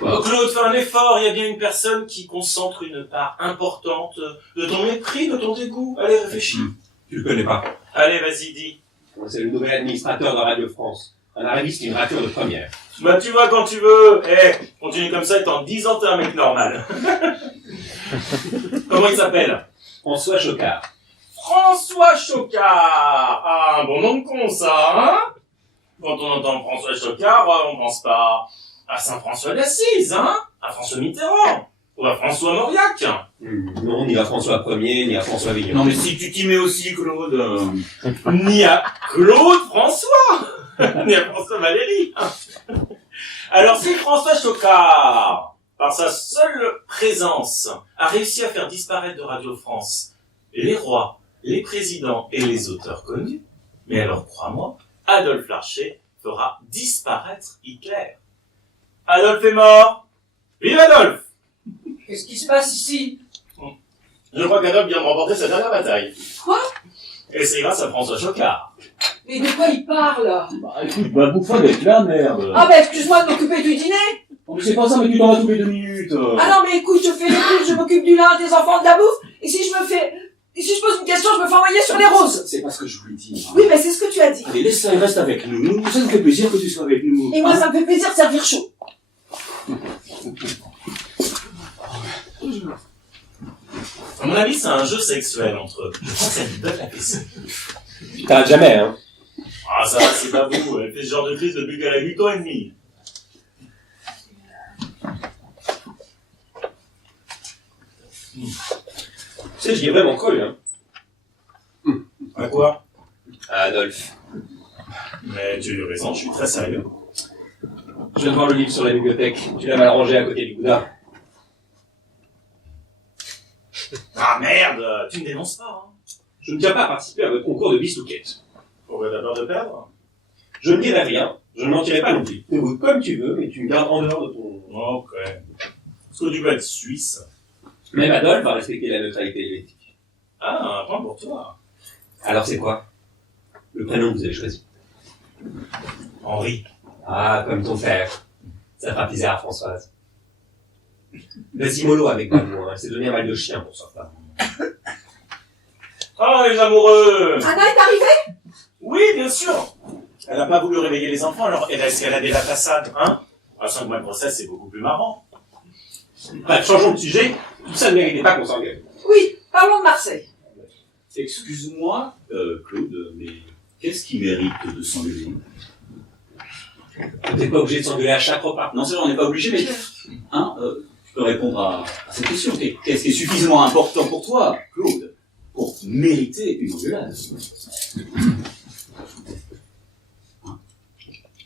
Oh, Claude, fais un effort, il y a bien une personne qui concentre une part importante de ton mépris, de ton dégoût. Allez, réfléchis. Tu le connais pas. Allez, vas-y, dis. C'est le nouvel administrateur de Radio France. Un arriviste qui est une rature de première. Bah tu vois quand tu veux. Continue comme ça et dans 10 ans t'es un mec normal. Comment il s'appelle? François Chocard. François Chocard. Ah, un bon nom de con ça, hein? Quand on entend François Chocard, on pense pas à Saint-François d'Assise, hein? À François Mitterrand. Ou à François Mauriac. Non, ni à François Ier, ni à François Vignon. Non mais si tu t'y mets aussi, Claude... Ni à Claude François. Ni à François Valéry. Alors si François Chocard, par sa seule présence, a réussi à faire disparaître de Radio France les rois, les présidents et les auteurs connus, mais alors crois-moi, Adolphe Larcher fera disparaître Hitler. Adolphe est mort. Vive Adolphe! Qu'est-ce qui se passe ici? Je crois qu'Adolphe vient de remporter sa dernière bataille. Quoi? Et c'est grâce à François Chocard. Mais de quoi il parle? Bah écoute, bah bouffe d'être là, merde. Ah bah excuse-moi de m'occuper du dîner. Oh, mais c'est pas ça, mais tu t'en vas tous les 2 minutes. Ah non mais écoute, je fais les courses, je m'occupe du linge, des enfants, de la bouffe, et si je pose une question, je me fais envoyer sur les roses. C'est pas ce que je voulais dire. Oui, mais c'est ce que tu as dit. Allez, laisse ça et reste avec nous. Ça nous fait plaisir que tu sois avec nous. Et moi, ça me fait plaisir de servir chaud. À mon avis, c'est un jeu sexuel entre eux. Je pense qu'elle lui donne la PC. Tu t'arrêtes jamais, hein. Ah, ça va, c'est pas vous. Elle fait ce genre de crise depuis qu'elle a 8 ans et demi. Tu sais, j'y ai vraiment cru, hein. À quoi? À Adolphe. Mais tu as eu raison, je suis très sérieux. Je viens de voir le livre sur la bibliothèque. Tu l'as mal rangé à côté du Bouddha. Ah merde, tu me dénonces pas, hein. Je ne tiens pas à participer à votre concours de bistouquette. Pourquoi t'as peur de perdre? Je ne dirai rien, je ne mentirai pas non plus. Écoute comme tu veux, mais tu me gardes en dehors de ton... Ok. Est-ce que tu vas être suisse? Même Adolphe va respecter la neutralité helvétique. Ah, un point pour toi. Alors c'est quoi? Le prénom que vous avez choisi. Henri. Ah, comme ton père. Ça fera plaisir à Françoise. Vas-y mollo avec moi, hein. Elle s'est donné un mal de chien pour ça. Oh, les amoureux! Anna est arrivée? Oui, bien sûr! Elle n'a pas voulu réveiller les enfants, alors elle a escaladé la façade, hein? À 5 mois de grossesse, c'est beaucoup plus marrant. Bref, changeons de sujet. Tout ça ne méritait pas qu'on s'engueule. Oui, parlons de Marseille. Excuse-moi, Claude, mais qu'est-ce qui mérite de s'engueuler? On n'est pas obligé de s'engueuler à chaque repas. Non, c'est vrai, on n'est pas obligé, mais... Hein, tu peux répondre à cette question. Qu'est-ce qui est suffisamment important pour toi, Claude, pour mériter une engueulade? Hein?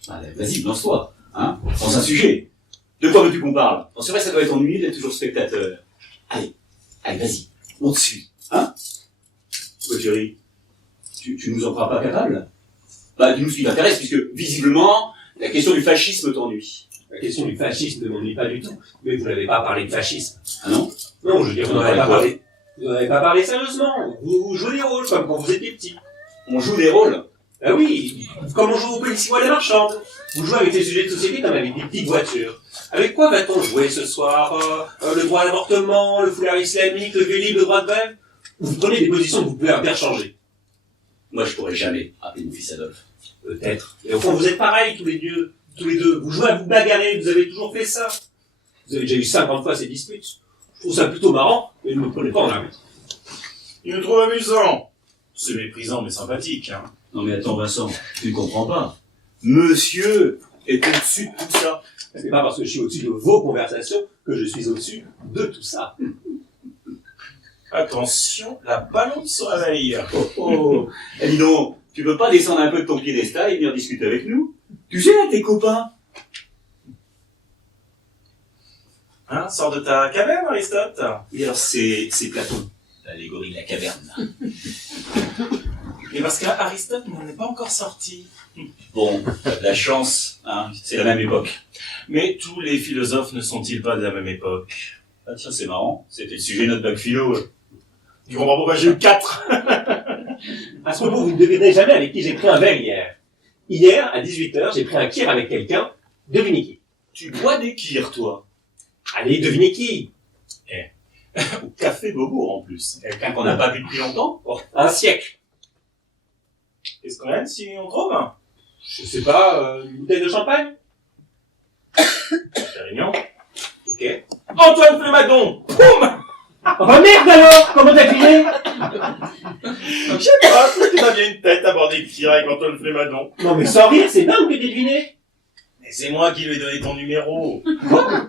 Allez, vas-y, lance-toi. Hein, dans un sujet. De quoi veux-tu qu'on parle? Bon, c'est vrai, ça doit être ennuyeux d'être toujours spectateur. Allez, vas-y, on te suit. Hein? Pourquoi tu ris? Tu nous en crois pas capable? Bah, dis-nous ce qui t'intéresse, puisque, visiblement, la question du fascisme t'ennuie. La question du fascisme ne m'ennuie pas du tout. Mais vous n'avez pas parlé de fascisme. Ah non? Non, je veux dire, vous n'en avez pas parlé. Vous n'en avez pas parlé sérieusement. Vous jouez des rôles, comme quand vous étiez petit. On joue des rôles? Ah oui, comme on joue au policier ou à la marchande. Vous jouez avec des sujets de société comme avec des petites voitures. Avec quoi va-t-on jouer ce soir? Le droit à l'avortement, le foulard islamique, le vélib, le droit de grève? Vous prenez des positions que vous pouvez interchanger. Moi, je pourrais jamais appeler mon fils Adolphe. Peut-être. Et au fond, vous êtes pareils tous les deux. Vous jouez à vous bagarrer, vous avez toujours fait ça. Vous avez déjà eu 50 fois ces disputes. Je trouve ça plutôt marrant, mais ne me prenez pas en arbitre. Il me trouve amusant. C'est méprisant mais sympathique, hein. Non mais attends Vincent, tu ne comprends pas. Monsieur est au-dessus de tout ça. C'est pas parce que je suis au-dessus de vos conversations que je suis au-dessus de tout ça. Attention, la balance se réveille. Oh, eh, dis donc, tu veux pas descendre un peu de ton piédestal et venir discuter avec nous? Tu sais, là, tes copains. Hein, sors de ta caverne, Aristote. Oui, alors c'est Platon, l'allégorie de la caverne. Et parce qu'Aristote n'en est pas encore sorti. Bon, la chance, hein, c'est la même époque. Mais tous les philosophes ne sont-ils pas de la même époque? Ah tiens, c'est marrant, c'était le sujet de notre bac philo. Tu comprends pourquoi j'ai eu 4? À ce propos, vous ne devinerez jamais avec qui j'ai pris un verre hier. Hier, à 18h, j'ai pris un kir avec quelqu'un. Devinez qui? Tu bois des kirs, toi. Allez, devinez qui? Au café Beaubourg, en plus. Quelqu'un qu'on n'a pas vu depuis longtemps. Oh, un siècle. Qu'est-ce qu'on aime si on trouve? Je sais pas, une bouteille de champagne? Pérignon. Ok. Antoine Flemadon. Boum. Oh bah merde alors! Comment t'as filé? Je sais pas, tu t'as bien une tête à boire des kirs avec Antoine Flemadon. Non mais sans rire, c'est dingue que t'aies deviné! Mais c'est moi qui lui ai donné ton numéro. Quoi?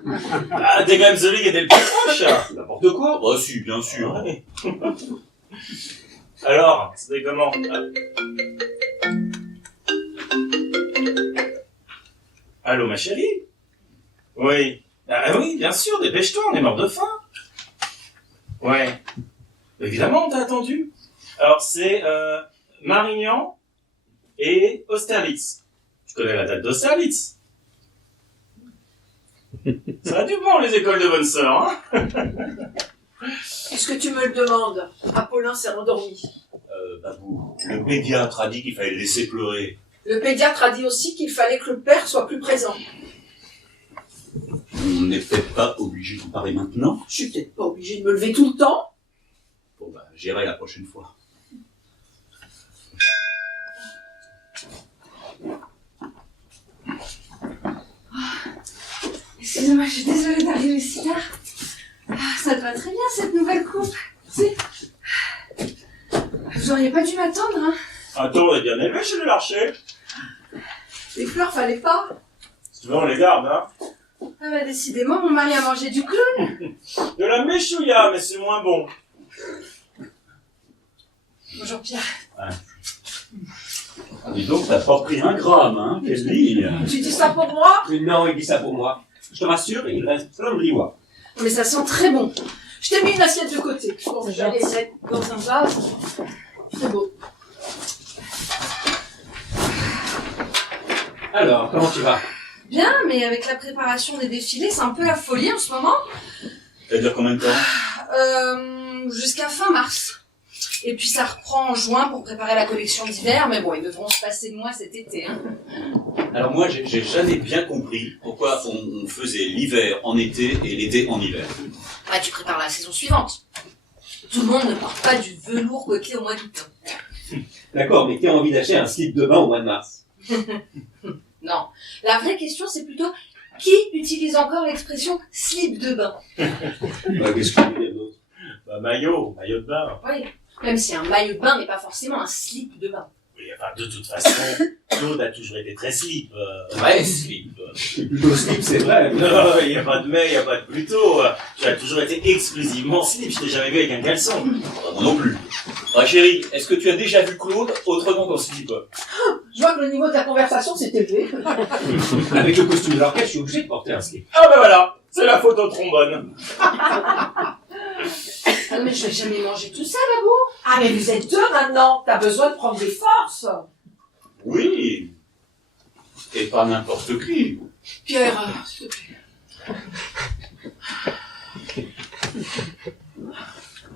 Ah, t'es quand même celui qui était le plus proche. N'importe quoi! Bah si, bien sûr. Ouais. Alors, c'était comment? Allô, ma chérie? Oui. Ah oui, bien sûr, dépêche-toi, on est mort de faim. Ouais. Évidemment, on t'a attendu. Alors, c'est Marignan et Austerlitz. Tu connais la date d'Austerlitz? Ça a du bon, les écoles de bonnes sœurs, hein? Est-ce que tu me le demandes? Apollin s'est endormi. Babou, le pédiatre a dit qu'il fallait le laisser pleurer. Le pédiatre a dit aussi qu'il fallait que le père soit plus présent. On n'est peut-être pas obligé d'en parler maintenant. Je suis peut-être pas obligée de me lever tout le temps. Bon bah, j'irai la prochaine fois. Excusez-moi, je suis désolée d'arriver si tard. Ça te va très bien cette nouvelle coupe. Tu sais, vous auriez pas dû m'attendre, hein. Attends, on est bien élevé chez le Larcher. Les fleurs, fallait pas. Si tu veux, on les garde, hein. Ah bah décidément, mon mari a mangé du clown. De la méchouilla, mais c'est moins bon. Bonjour Pierre. Dis donc, t'as pas pris un gramme, hein. Quelle ligne. Tu dis ça pour moi? Non, il dit ça pour moi. Je te rassure, il reste plein de liwa. Mais ça sent très bon. Je t'ai mis une assiette de côté. Bon, je vais les mettre dans un vase. C'est beau. Alors, comment tu vas? Bien, mais avec la préparation des défilés, c'est un peu la folie en ce moment. Ça dure combien de temps? Jusqu'à fin mars. Et puis ça reprend en juin pour préparer la collection d'hiver, mais bon, ils devront se passer de moi cet été, hein. Alors moi, j'ai jamais bien compris pourquoi on faisait l'hiver en été et l'été en hiver. Ah, tu prépares la saison suivante. Tout le monde ne porte pas du velours côtelé au mois d'août. D'accord, mais qui a envie d'acheter un slip de bain au mois de mars? Non. La vraie question, c'est plutôt qui utilise encore l'expression slip de bain? Bah, qu'est-ce que tu veux dire d'autre? Bah, maillot de bain. Oui. Même si un maillot de bain n'est pas forcément un slip de bain. Oui, enfin, de toute façon, Claude a toujours été très slip. Ouais, slip. Plutôt slip, c'est vrai. Non, il n'y a pas de mais, il n'y a pas de plutôt. Tu as toujours été exclusivement slip, je t'ai jamais vu avec un caleçon. Moi non plus. Ah chérie, est-ce que tu as déjà vu Claude autrement qu'en slip? Je vois que le niveau de la conversation s'est élevé. Avec le costume de l'orchestre, je suis obligé de porter un slip. Ah ben voilà, c'est la photo trombone. Ah non, mais je vais jamais manger tout ça, Babou. Ah, mais vous êtes deux maintenant. T'as besoin de prendre des forces. Oui. Et pas n'importe qui. Pierre, s'il te plaît.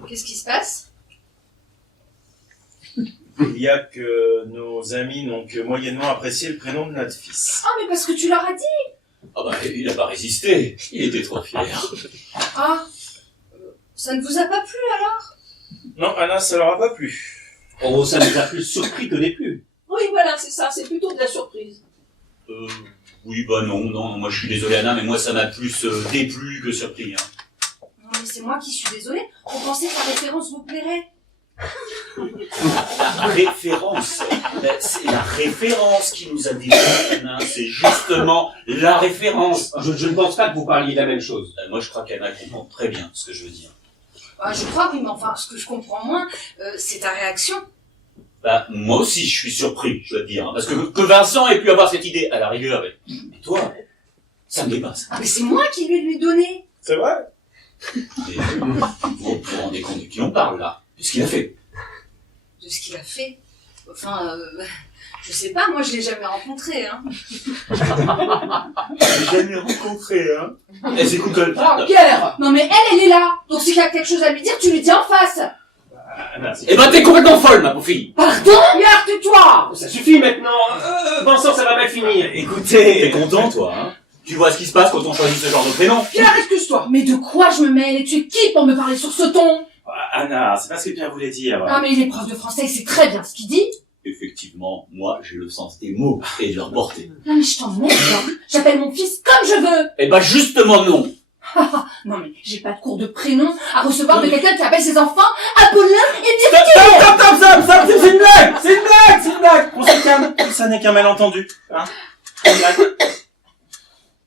Qu'est-ce qui se passe? Il y a que nos amis n'ont que moyennement apprécié le prénom de notre fils. Ah, mais parce que tu leur as dit. Ah bah, il a pas résisté. Il était trop fier. Ah, ça ne vous a pas plu alors? Non, Anna, ça leur a pas plu. Oh, ça nous a plus surpris que déplu. Oui, voilà, c'est ça. C'est plutôt de la surprise. Oui, bah non, moi je suis désolé Anna, mais moi ça m'a plus déplu que surpris. Hein. Non, mais c'est moi qui suis désolée. On pensait que la référence vous plairait. La référence, c'est la référence qui nous a dit Anna, c'est justement la référence. Je ne pense pas que vous parliez de la même chose. Moi je crois qu'Anna comprend très bien ce que je veux dire. Ah, je crois, oui, mais enfin, ce que je comprends moins, c'est ta réaction. Bah, moi aussi je suis surpris, je dois te dire, hein, parce que Vincent ait pu avoir cette idée, à la rigueur, mais toi, ça me dépasse. Ah, mais c'est moi qui lui ai donné. C'est vrai? Et vous vous rendez compte de qui on parle là, de ce qu'il a fait. De ce qu'il a fait. Enfin, je sais pas, moi je l'ai jamais rencontré, hein. J'ai jamais rencontré, hein. Et c'est quand elle parle. Pierre! Non mais elle est là. Donc s'il y a quelque chose à lui dire, tu lui dis en face. Anna, c'est... Eh ben, t'es complètement folle, ma pauvre fille. Pardon? Pierre, tais-toi! Ça suffit maintenant. Vincent, ça va mal finir. Écoutez... T'es content, toi, hein? Tu vois ce qui se passe quand on choisit ce genre de prénom? Pierre, excuse-toi! Mais de quoi je me mêle? Et tu es qui pour me parler sur ce ton? Anna, c'est pas ce que Pierre voulait dire. Ah mais il est prof de français, il sait très bien ce qu'il dit. Effectivement, moi, j'ai le sens des mots et de leur portée. Non mais je t'emmerde, hein. J'appelle mon fils comme je veux. Eh ben, justement, non. Non mais j'ai pas de cours de prénom à recevoir de quelqu'un qui appelle ses enfants Apollin et Stop, c'est une blague! C'est une blague! On se calme, ça n'est qu'un malentendu. Hein? Une blague.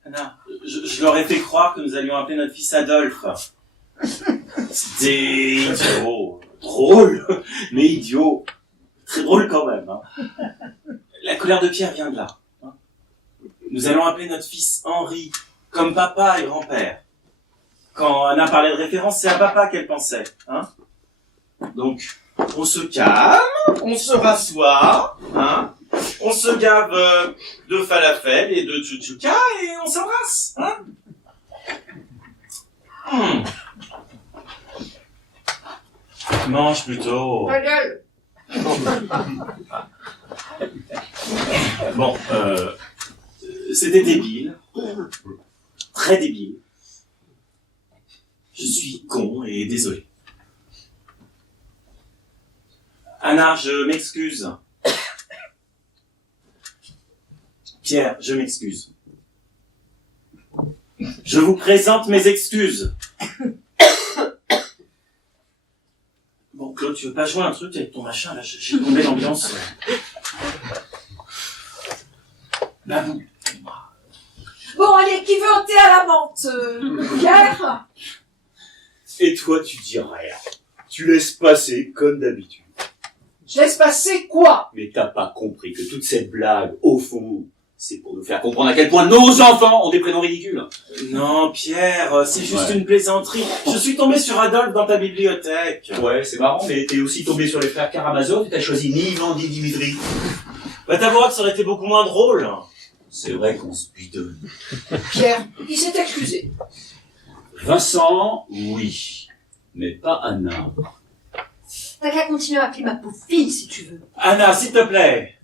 Anna, je leur ai fait croire que nous allions appeler notre fils Adolphe. C'était idiot. Drôle, mais idiot. Très drôle quand même. Hein. La colère de Pierre vient de là. Hein. Nous allons appeler notre fils Henri, comme papa et grand-père. Quand Anna parlait de référence, c'est à papa qu'elle pensait. Hein. Donc, on se calme, on se rassoit, hein. On se gave de falafel et de tchoutchouka et on s'embrasse. Hein. Mange plutôt. Ta gueule! Bon, c'était débile. Très débile. Je suis con et désolé. Anna, je m'excuse. Pierre, je m'excuse. Je vous présente mes excuses. Bon, Claude, tu veux pas jouer un truc avec ton machin, là, j'ai tombé l'ambiance. Babou. Bon, allez, qui veut un thé à la menthe? Pierre? Et toi, tu dis rien. Tu laisses passer comme d'habitude. Je laisse passer quoi? Mais t'as pas compris que toute cette blague, au fond, c'est pour nous faire comprendre à quel point nos enfants ont des prénoms ridicules. Non, Pierre, c'est juste Ouais. une plaisanterie. Je suis tombé sur Adolphe dans ta bibliothèque. Ouais, c'est marrant, mais t'es aussi tombé sur les frères Karamazov et t'as choisi Nivan ni Dimitri. Bah, t'avoueras que ça aurait été beaucoup moins drôle. C'est vrai qu'on se bidonne. Pierre, il s'est excusé. Vincent, oui. Mais pas Anna. T'as qu'à continuer à appeler ma pauvre fille si tu veux. Anna, s'il te plaît.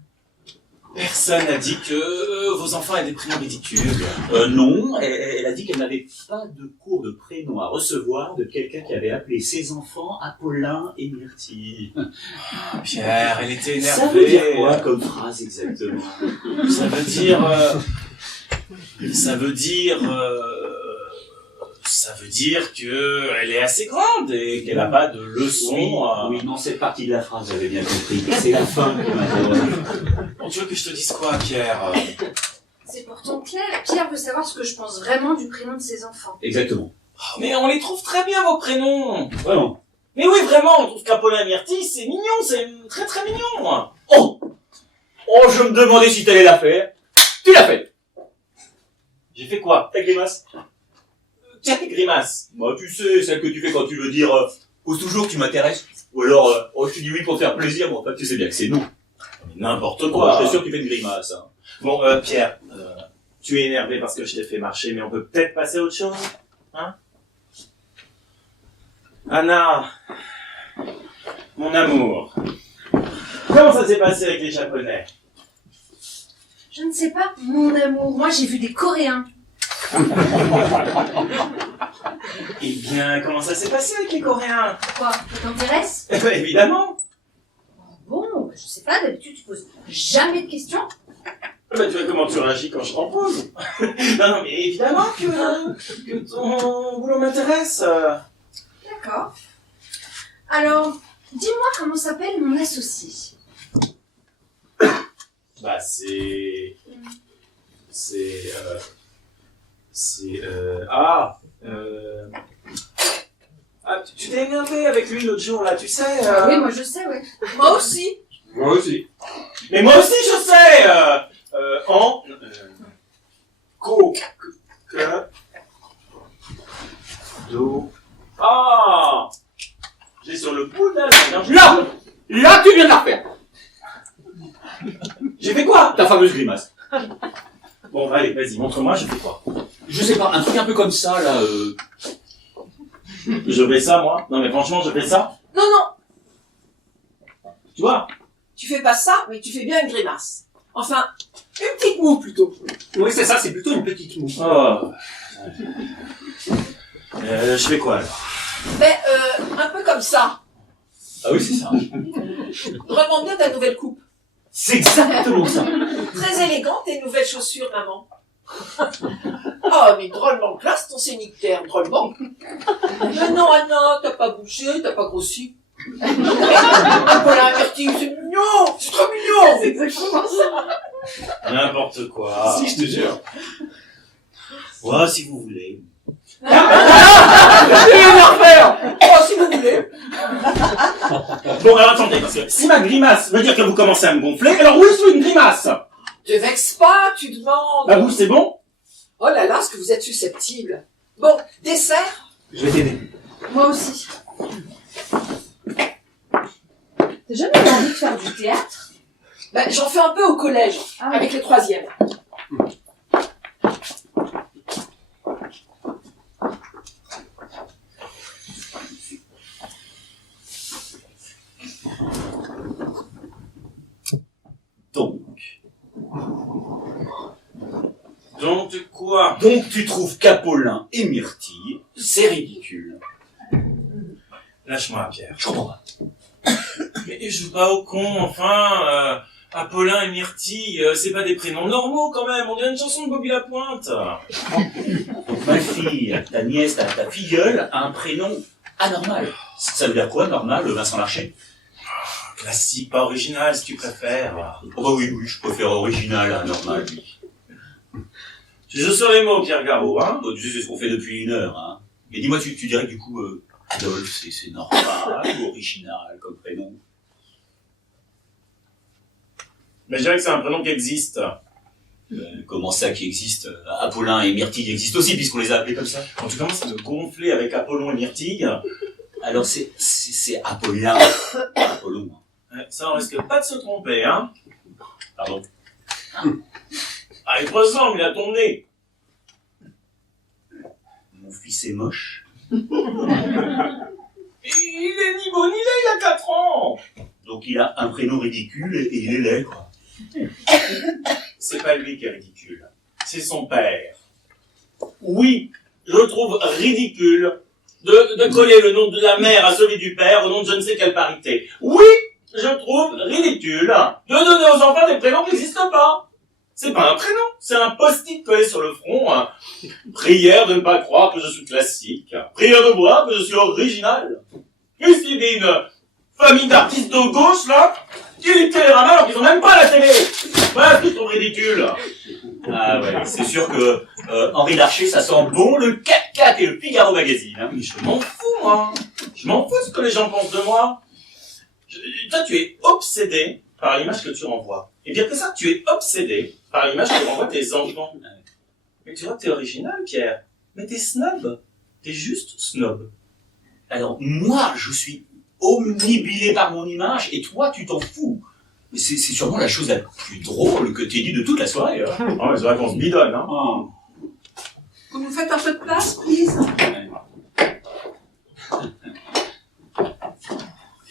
Personne n'a dit que vos enfants aient des prénoms ridicules. Non, elle a dit qu'elle n'avait pas de cours de prénom à recevoir de quelqu'un qui avait appelé ses enfants Apollin et Myrtille. Pierre, elle était énervée. Ça veut dire quoi comme phrase exactement? Ça veut dire... Ça veut dire que elle est assez grande et qu'elle n'a pas de leçons. Oui, non, cette partie de la phrase, j'avais bien compris. C'est la fin qui m'interroge. Bon, tu veux que je te dise quoi, Pierre? C'est pourtant clair. Pierre veut savoir ce que je pense vraiment du prénom de ses enfants. Exactement. Oh, mais on les trouve très bien, vos prénoms. Vraiment. Mais oui, vraiment, on trouve qu'Apollin et Myrtille, c'est mignon, c'est très très mignon. Oh, je me demandais si t'allais la faire. Tu l'as faite. J'ai fait quoi? Ta grimace. Quelle grimace? Bah, tu sais, celle que tu fais quand tu veux dire, pose toujours que tu m'intéresses. Ou alors, je te dis oui pour te faire plaisir, mais en fait, tu sais bien que c'est non. N'importe Quoi, quoi. je suis sûr que tu fais une grimace, hein. Bon, Pierre, tu es énervé parce que je t'ai fait marcher, mais on peut peut-être passer à autre chose, hein? Anna, mon amour, comment ça s'est passé avec les Japonais? Je ne sais pas, mon amour. Moi, j'ai vu des Coréens. Eh bien, comment ça s'est passé avec les Coréens? Quoi? Ça t'intéresse? Évidemment. Bon, je sais pas, d'habitude, tu poses jamais de questions. Bah, tu vois comment tu réagis quand je t'en pose. Non, mais évidemment que ton boulot m'intéresse. D'accord. Alors, dis-moi comment s'appelle mon associé. Bah, Ah, tu t'es énervé avec lui l'autre jour, là, tu sais. Oui, moi je sais, ouais. Moi aussi. Moi aussi. Mais moi aussi, je sais. Ah, j'ai sur le bout de la langue. Là, tu viens de la refaire. J'ai fait quoi? Ta fameuse grimace. Bon, allez, vas-y, montre-moi, je fais quoi? Je sais pas, un truc un peu comme ça, là, Je fais ça, moi? Non, mais franchement, je fais ça? Non, non. Tu vois? Tu fais pas ça, mais tu fais bien une grimace. Enfin, une petite moue plutôt. Oui, c'est ça, c'est plutôt une petite moue. Oh. Je fais quoi alors? Mais un peu comme ça. Ah oui, c'est ça. Remonte bien ta nouvelle coupe. C'est exactement ça. Très élégante tes nouvelles chaussures, maman. Oh, mais drôlement classe ton sénictaire, drôlement. Mais non, Anna, t'as pas bougé, t'as pas grossi. Voilà, Myrtille, c'est mignon, c'est trop mignon. C'est exactement ça. N'importe quoi. Si, je te jure. Ouais, si vous voulez. Oh, si vous voulez. Bon, alors attendez, parce que si ma grimace veut dire que vous commencez à me gonfler, alors oui, je suis une grimace. Te vexe pas, tu demandes. Bah vous, c'est bon? Oh là là, ce que vous êtes susceptible. Bon, dessert. Je vais t'aider. Moi aussi. T'as jamais eu envie de faire du théâtre? Ben, j'en fais un peu au collège, Ah oui. avec les troisièmes. Donc quoi? Donc tu trouves qu'Apollin et Myrtille, c'est ridicule. Lâche-moi, Pierre. Je comprends pas. Mais je joue pas au con, enfin. Apollin et Myrtille, c'est pas des prénoms normaux quand même. On dirait une chanson de Bobby Lapointe. Donc ma fille, ta nièce, ta filleule a un prénom anormal. Ça veut dire quoi, normal, Vincent Larcher? Classique, pas original, si tu préfères. Oh bah oui, je préfère original à normal, oui. Tu joues sur les mots, Pierre Garot, hein? Bon, tu sais, c'est ce qu'on fait depuis 1 heure, hein. Mais dis-moi, tu dirais que du coup, Adolphe, c'est normal ou original comme prénom? Mais je dirais que c'est un prénom qui existe. Comment ça qui existe? Apollin et Myrtille existent aussi, puisqu'on les a appelés comme ça. Quand tu commences à me gonfler avec Apollon et Myrtille, Alors c'est Apollin. Apollon. ça on risque pas de se tromper, hein? Pardon. Ah, il te ressemble, il a ton nez. Mon fils est moche. Il est ni beau ni laid, il a 4 ans. Donc il a un prénom ridicule et il est laid, quoi. C'est pas lui qui est ridicule, c'est son père. Oui, je trouve ridicule de coller le nom de la mère à celui du père au nom de je ne sais quelle parité. Oui, je trouve ridicule de donner aux enfants des prénoms qui n'existent pas. C'est pas un prénom, c'est un post-it collé sur le front. Hein. Prière de ne pas croire que je suis classique. Prière de voir que je suis original. Qu'est-ce qu'il dit, une famille d'artistes de gauche, là, qui lit Télérama alors qu'ils ont même pas la télé. Voilà ce qu'ils trouvent ridicule. Ah ouais, c'est sûr que Henri Larcher, ça sent bon le 4x4 et le Figaro Magazine. Hein. Mais je m'en fous, moi. Je m'en fous de ce que les gens pensent de moi. Toi, tu es obsédé par l'image que tu renvoies. Et bien que ça, tu es obsédé par l'image que renvoient tes enfants. Mais tu vois que t'es original, Pierre. Mais t'es snob. T'es juste snob. Alors moi, je suis omnibilé par mon image et toi, tu t'en fous. C'est sûrement la chose la plus drôle que t'aies dit de toute la soirée. Hein. Oh, mais c'est vrai qu'on se bidonne, hein. Oh. Vous nous faites un peu de place, please.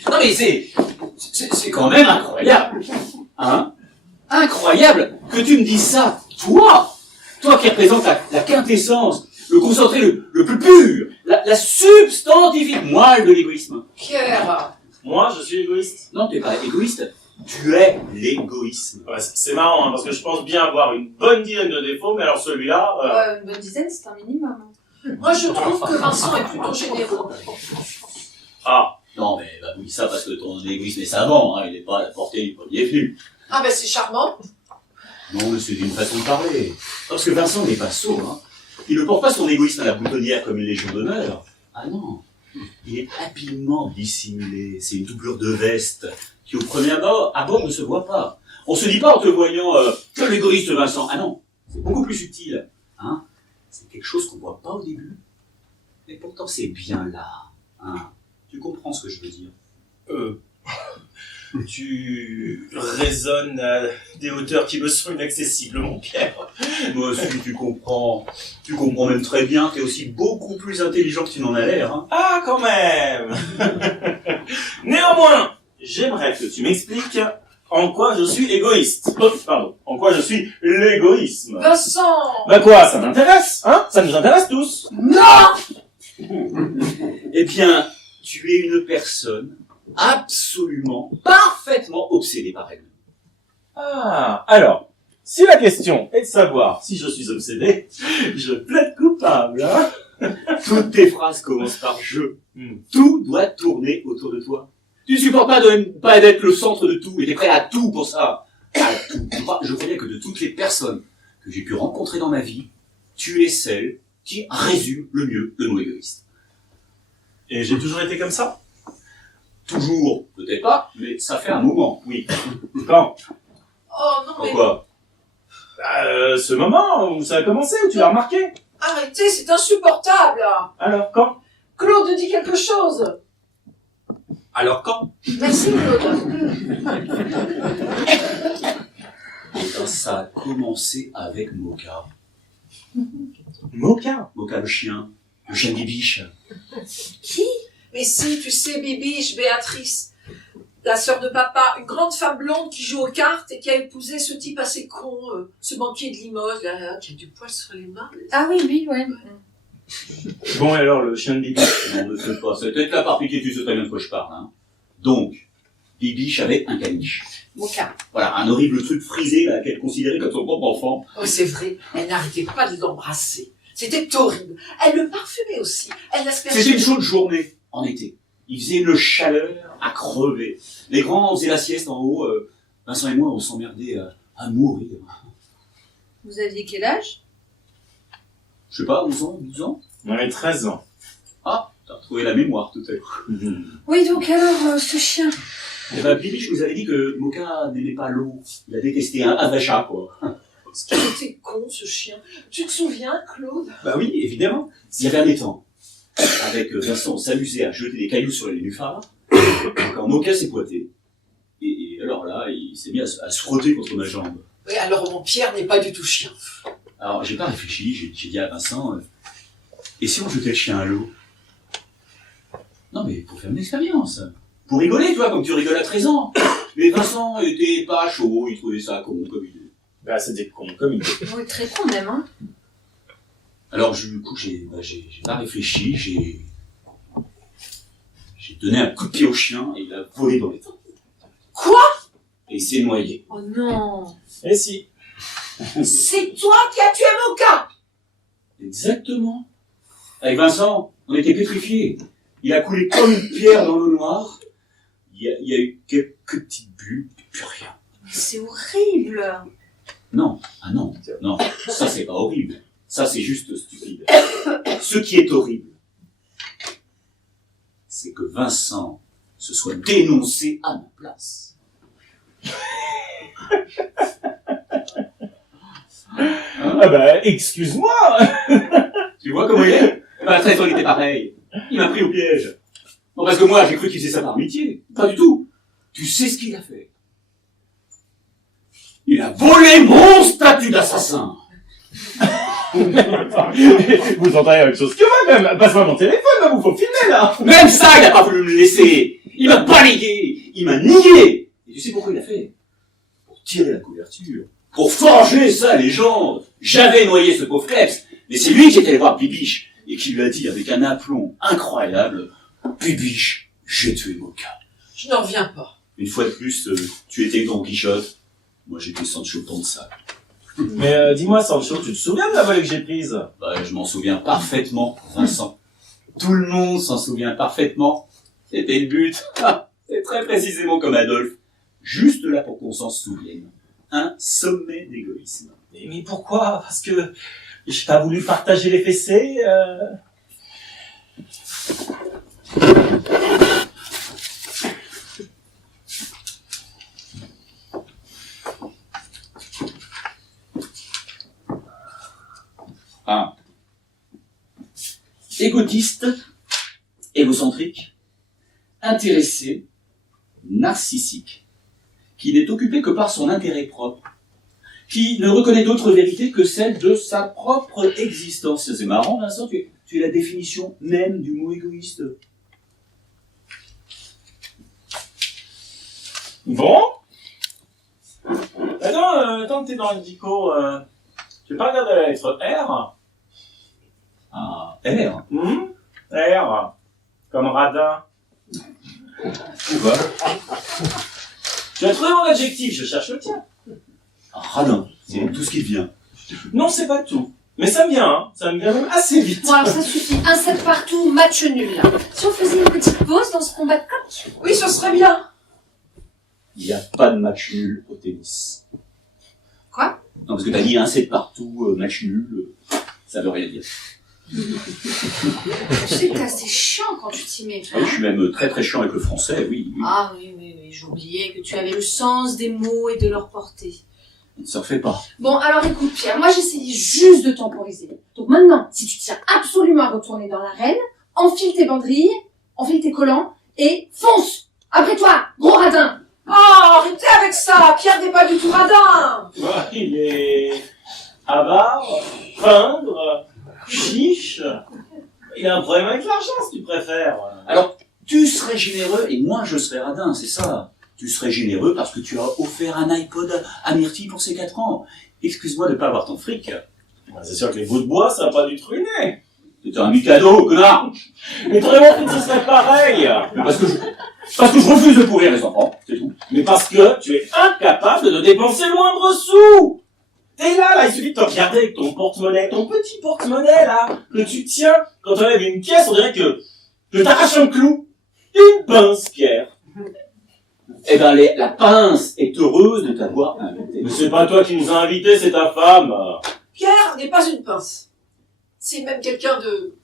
Non mais c'est quand même incroyable, hein? Incroyable que tu me dises ça, toi qui représentes la quintessence, le concentré le plus pur, la substantifique moelle de l'égoïsme. Pierre. Moi, je suis égoïste. Non, t'es pas égoïste, tu es l'égoïsme. Ouais, c'est marrant, hein, parce que je pense bien avoir une bonne dizaine de défauts, mais alors celui-là... Une bonne dizaine, c'est un minimum. Moi, je trouve que Vincent est plutôt généreux. Ah, Non mais bah oui, ça parce que ton égoïsme est savant, hein, il n'est pas à la portée du premier venu. Ah ben c'est charmant. Non mais c'est une façon de parler. Parce que Vincent n'est pas sourd, hein. Il ne porte pas son égoïsme à la boutonnière comme une légion d'honneur. Ah non, il est habilement dissimulé. C'est une doublure de veste qui au premier abord ne se voit pas. On se dit pas en te voyant que l'égoïste Vincent. Ah non, c'est beaucoup plus subtil. Hein, c'est quelque chose qu'on voit pas au début. Mais pourtant c'est bien là. Hein. Tu comprends ce que je veux dire? tu raisonnes à des hauteurs qui me sont inaccessibles, mon Pierre. Moi aussi, tu comprends même très bien, t'es aussi beaucoup plus intelligent que tu n'en as l'air, hein. Ah, quand même. Néanmoins, j'aimerais que tu m'expliques en quoi je suis égoïste. Oh, pardon, en quoi je suis l'égoïsme. Vincent! Bah quoi, ça m'intéresse, hein? Ça nous intéresse tous. Non! Eh bien, tu es une personne absolument, parfaitement obsédée par elle. Ah, alors, si la question est de savoir si je suis obsédé, je plaide coupable, hein? Toutes tes phrases commencent par « je ». Tout doit tourner autour de toi. Tu supportes pas de ne pas être le centre de tout, et t'es prêt à tout pour ça. À tout. Je crois bien que de toutes les personnes que j'ai pu rencontrer dans ma vie, tu es celle qui résume le mieux le mot égoïste. Et j'ai toujours été comme ça? Toujours, peut-être pas, mais ça fait un moment, oui. Quand? Oh non, mais Pourquoi? Ce moment où ça a commencé, où tu l'as remarqué. arrêtez, c'est insupportable! Alors, quand? Claude dit quelque chose! Alors quand? Merci, Claude. Eh ben, ça a commencé avec Moka. Moka? Moka le chien de Bibiche. Qui? Mais si, tu sais, Bibiche, Béatrice, la sœur de papa, une grande femme blonde qui joue aux cartes et qui a épousé ce type assez con, ce banquier de Limoges, là, qui a du poil sur les mains. Ah oui, lui, ouais. Bon, et alors, le chien de Bibi? Non, ne fais pas, c'est peut-être là par piqué, tu sais très bien de quoi je parle. Hein. Donc, Bibiche avait un caniche. Moka. Voilà, un horrible truc frisé là, qu'elle considérait comme son propre enfant. Oh, c'est vrai, elle n'arrêtait pas de l'embrasser. C'était horrible. Elle le parfumait aussi. Elle l'aspergeait. C'était une chaude journée, en été. Il faisait une chaleur à crever. Les grands faisaient la sieste en haut. Vincent et moi, on s'emmerdait à mourir. Vous aviez quel âge? Je sais pas, 11 ans, 12 ans? On avait 13 ans. Ah, t'as retrouvé la mémoire tout à l'heure. Oui, donc alors, ce chien. Eh ben, Bibiche nous avait dit que Moka n'aimait pas l'eau. Il a détesté un avacha, quoi. C'était con, ce chien. Tu te souviens, Claude? Bah oui, évidemment. Il y avait un étang. Avec Vincent, on s'amusait à jeter des cailloux sur les nénuphars. Quand Moka s'est pointé. Et alors là, il s'est mis à se frotter contre ma jambe. Oui, alors mon Pierre n'est pas du tout chien. Alors, j'ai pas réfléchi, j'ai dit à Vincent, et si on jetait le chien à l'eau? Non, mais pour faire une expérience. Pour rigoler, tu vois, comme tu rigoles à 13 ans. Mais Vincent était pas chaud, il trouvait ça con comme idée. Bah, c'était con, comme idée. Oui, très con même, hein. Alors, du coup, j'ai pas réfléchi, j'ai donné un coup de pied au chien et il a volé dans l'étang. Quoi? Et il s'est noyé. Oh non. Et si? C'est toi qui as tué Moka! Exactement. Avec Vincent, on était pétrifiés. Il a coulé comme une pierre dans l'eau noire. Il y a eu quelques petites bulles, plus rien. Mais c'est horrible. Non, ah non, non, ça c'est pas horrible. Ça c'est juste stupide. Ce qui est horrible, c'est que Vincent se soit dénoncé à ma place. Ah bah, excuse-moi. Tu vois comment il est? Bah, très il était pareil. Il m'a pris au piège. Non, parce que moi, j'ai cru qu'il faisait ça par amitié. Pas du tout. Tu sais ce qu'il a fait? Il a volé mon statut d'assassin. Vous entendez la même chose que moi, quand même. Passe-moi mon téléphone, là, vous faut filmer, là. Même ça, il a pas voulu me laisser. Il m'a balayé. Il m'a nié. Et tu sais pourquoi il a fait? Pour tirer la couverture. Pour forger sa légende. J'avais noyé ce pauvre Klebs. Mais c'est lui qui était allé voir Bibiche. Et qui lui a dit avec un aplomb incroyable, Bibiche, j'ai tué Moka. Je n'en reviens pas. Une fois de plus, tu étais Don Quichotte. Moi, j'étais Sancho Panza. Mais dis-moi, Sancho, tu te souviens de la volée que j'ai prise? Bah, je m'en souviens parfaitement, Vincent. Tout le monde s'en souvient parfaitement. C'était le but. C'est très précisément comme Adolphe. Juste là pour qu'on s'en souvienne. Un sommet d'égoïsme. Mais pourquoi? Parce que j'ai pas voulu partager les fessées. Égotiste, égocentrique, intéressé, narcissique, qui n'est occupé que par son intérêt propre, qui ne reconnaît d'autre vérité que celle de sa propre existence. C'est marrant, Vincent, tu es la définition même du mot égoïste. Bon. Attends, tant que t'es dans le dico, tu veux pas regarder la lettre R? Ah, R. R. Comme radin. Pourquoi? Tu as trouvé mon adjectif, je cherche le tien. Ah, radin. C'est tout ce qui te vient. Non, c'est pas tout. Mais ça me vient, hein. Ça me vient même assez vite. Bon, alors ça suffit. Un 7 partout, match nul. Si on faisait une petite pause dans ce combat de coq? Oui, ce serait bien. Il n'y a pas de match nul au tennis. Quoi? Non, parce que t'as dit un 7 partout, match nul, ça veut rien dire. Tu sais que t'es assez chiant quand tu t'y mets, toi. Ah oui, je suis même très très chiant avec le français, oui. Ah oui, j'oubliais que tu avais le sens des mots et de leur portée. Ça refait pas. Bon, alors écoute, Pierre, moi j'essayais juste de temporiser. Donc maintenant, si tu tiens absolument à retourner dans l'arène, enfile tes banderilles, enfile tes collants, et fonce! Après toi, gros radin! Oh, arrêtez avec ça. Pierre n'est pas du tout radin. Il est avare, peindre, chiche. Il a un problème avec l'argent, si tu préfères. Alors, tu serais généreux et moi je serais radin, c'est ça. Tu serais généreux parce que tu as offert un iPod à Myrtille pour ses 4 ans. Excuse-moi de pas avoir ton fric. C'est sûr que les bouts de bois, ça va pas du tout ruiner. C'était un cadeau, connard. Mais vraiment, ce serait pareil. Parce que je refuse de pourrir les enfants, c'est tout. Mais parce que tu es incapable de dépenser le moindre sou. T'es là, il suffit de te regarder avec ton porte-monnaie, ton petit porte-monnaie, là, que tu tiens. Quand tu enlèves une pièce, on dirait que t'arraches un clou. Une pince, Pierre. Eh ben, la pince est heureuse de t'avoir invité. Mais c'est pas toi qui nous as invités, c'est ta femme. Pierre n'est pas une pince. C'est même quelqu'un de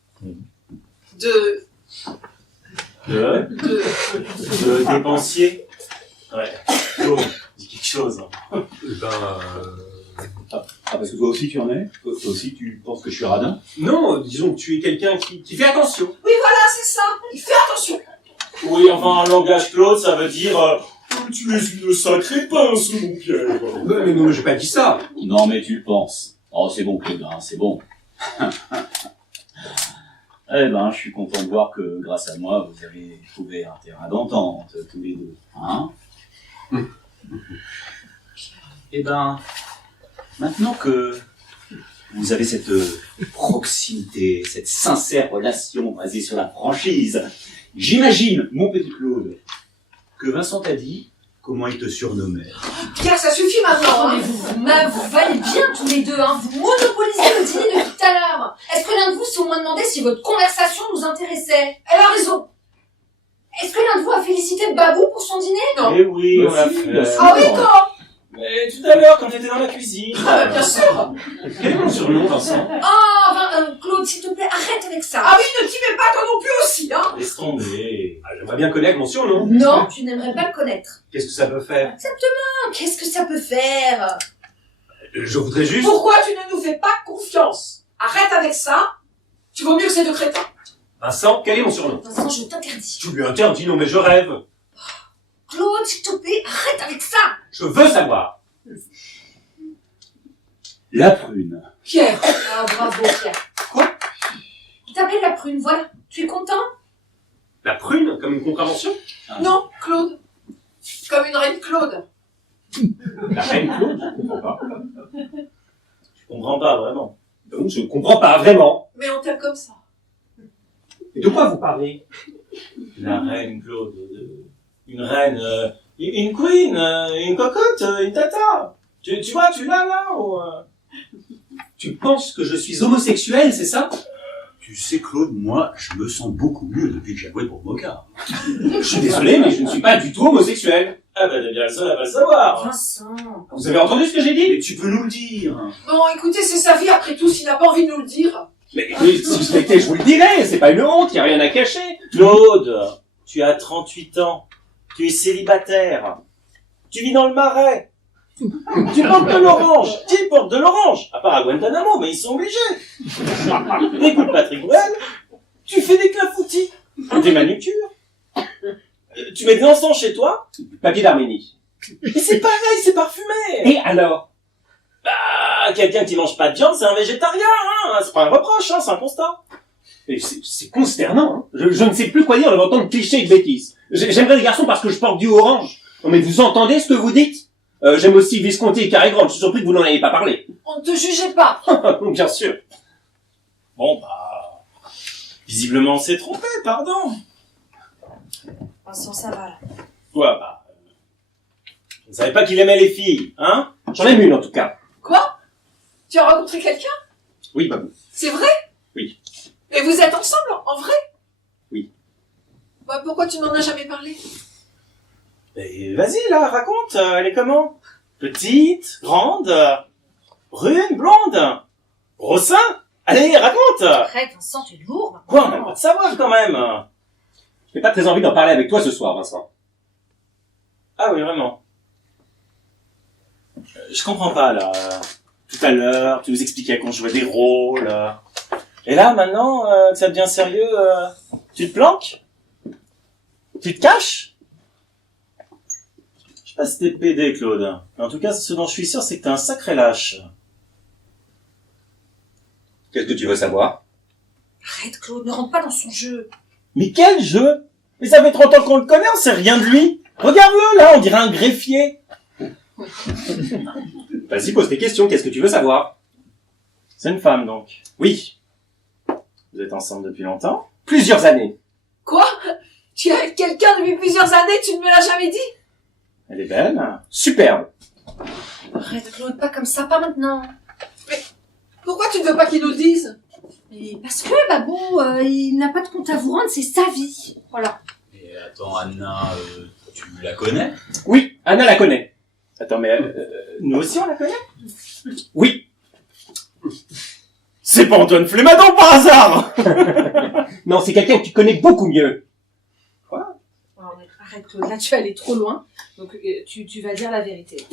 Dépensier. Ouais. Oh, dis quelque chose. Ah, parce que toi aussi tu en es? Toi aussi tu penses que je suis radin? Non, disons que tu es quelqu'un qui fait attention. Oui, voilà, c'est ça. Il fait attention. Oui, enfin, en langage Claude, ça veut dire tu es une sacrée pince, mon Pierre. Mais non, j'ai pas dit ça. Non, mais tu le penses. Oh, c'est bon, Claude, hein, c'est bon. Eh ben, je suis content de voir que, grâce à moi, vous avez trouvé un terrain d'entente, tous les deux. Hein? Eh ben, maintenant que vous avez cette proximité, cette sincère relation basée sur la franchise, j'imagine, mon petit Claude, que Vincent t'a dit comment il te surnommait. Pierre, ça suffit maintenant. Oh, mais vous valez bien tous les deux, hein. Vous monopolisez le dîner depuis tout à l'heure. Est-ce que l'un de vous s'est au moins demandé si votre conversation nous intéressait? Elle a raison. Est-ce que l'un de vous a félicité Babou pour son dîner? Non. Eh oui, Bah on l'a si, fait. bah si. Ah oui, quand? Mais tout à l'heure, quand t'étais dans la cuisine. Ah, bien sûr. Quel est mon surnom, Vincent? Claude, s'il te plaît, arrête avec ça. Ah oui, ne t'y mets pas toi non plus aussi, hein. Laisse tomber. Ah, j'aimerais bien connaître mon surnom. Non, tu n'aimerais pas le connaître. Qu'est-ce que ça peut faire? Qu'est-ce que ça peut faire? Je voudrais juste... Pourquoi tu ne nous fais pas confiance? Arrête avec ça. Tu vaux mieux que ces deux crétins. Vincent, quel est mon surnom? Vincent, je t'interdis. Tu lui interdis, non mais je rêve. Claude, s'il te plaît, arrête avec ça. Je veux savoir. La prune. Pierre. Ah, bravo, Pierre. Quoi? Il t'appelle la prune, voilà. Tu es content? La prune, comme une contravention? Non, Claude. Comme une reine Claude. La reine Claude? Je comprends pas. Je comprends pas, vraiment. Donc, je comprends pas vraiment. Mais on t'aime comme ça. Et de quoi vous parlez? La reine Claude. Une reine, une queen, une cocotte, une tata. Tu vois, tu l'as là ou... Tu penses que je suis homosexuel, c'est ça? Tu sais, Claude, moi, je me sens beaucoup mieux depuis que j'ai avoué pour Moka. Je suis désolé, mais je ne suis pas du tout homosexuel. Ah bah t'es bien le seul à pas le savoir. Vincent. Vous avez entendu ce que j'ai dit? Mais tu peux nous le dire. Bon, écoutez, c'est sa vie après tout, s'il n'a pas envie de nous le dire. Mais si je l'étais, je vous le dirais. C'est pas une honte, y a rien à cacher. Claude, tu as 38 ans. Tu es célibataire. Tu vis dans le Marais. Tu portes de l'orange. Qui porte de l'orange? À part à Guantanamo, mais ils sont obligés. Écoute Patrick Bruel, tu fais des clafoutis, des manucures. Tu mets de l'encens chez toi. Papier d'Arménie. Et c'est pareil, c'est parfumé. Et alors? Bah, quelqu'un qui mange pas de viande, c'est un végétarien, hein. C'est pas un reproche, hein, c'est un constat. Et c'est consternant, hein. Je ne sais plus quoi dire devant tant de clichés et de bêtises. J'aimerais des garçons parce que je porte du orange. Non mais vous entendez ce que vous dites? J'aime aussi Visconti et Cary-Grant, je suis surpris que vous n'en ayez pas parlé. On ne te jugeait pas. Bien sûr. Bon, bah... Visiblement, on s'est trompé, pardon. Vincent, ça va là. Quoi, bah... Je ne savais pas qu'il aimait les filles, hein? J'en aime une en tout cas. Quoi? Tu as rencontré quelqu'un? Oui, Babou. C'est vrai? Oui. Et vous êtes ensemble, en vrai? Oui. Bah, pourquoi tu n'en as jamais parlé? Mais vas-y, là, raconte, elle est comment? Petite, grande, brune, blonde, gros sein? Allez, raconte! Arrête, Vincent, tu es lourd. Quoi, on n'a pas de savoir quand même! J'ai pas très envie d'en parler avec toi ce soir, Vincent. Ah oui, vraiment. Je comprends pas, là. Tout à l'heure, tu nous expliquais qu'on jouait des rôles. Et là, maintenant, que ça devient sérieux, tu te planques? Tu te caches? Je sais pas si t'es pédé, Claude. Mais en tout cas, ce dont je suis sûr, c'est que t'es un sacré lâche. Qu'est-ce que tu veux savoir? Arrête, Claude, ne rentre pas dans son jeu. Mais quel jeu! Mais ça fait 30 ans qu'on le connaît, on sait rien de lui! Regarde-le, là, on dirait un greffier! Vas-y, pose tes questions, qu'est-ce que tu veux savoir? C'est une femme, donc. Oui, Vous êtes ensemble depuis longtemps? plusieurs années. Quoi? Tu es avec quelqu'un depuis plusieurs années, tu ne me l'as jamais dit? Elle est belle. Superbe. Arrête, Claude, pas comme ça, pas maintenant. Pourquoi tu ne veux pas qu'il nous le dise? Mais parce que, Babou, il n'a pas de compte à vous rendre, c'est sa vie. Voilà. Et attends, Anna, tu la connais? Oui, Anna la connaît. Attends, mais nous aussi on la connaît? Oui. C'est pas Antoine Flémadon par hasard! Non, c'est quelqu'un que tu connais beaucoup mieux. Alors, arrête, Claude, là, tu vas aller trop loin. Donc, tu vas dire la vérité.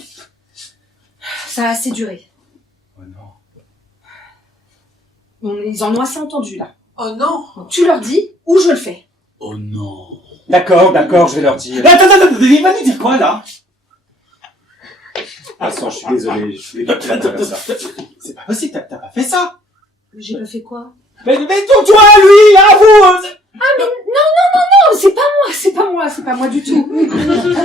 Ça a assez duré. Oh non. Bon, ils en ont assez entendu, là. Oh non! Donc, tu leur dis, ou je le fais. Oh non. D'accord, je vais leur dire. Attends, il va nous dire quoi, là? Vincent, je suis désolé, je voulais pas te faire comme ça. C'est pas possible, t'as pas fait ça! Mais j'ai pas fait quoi? Mais toi, lui, là, vous! Non, c'est pas moi du tout.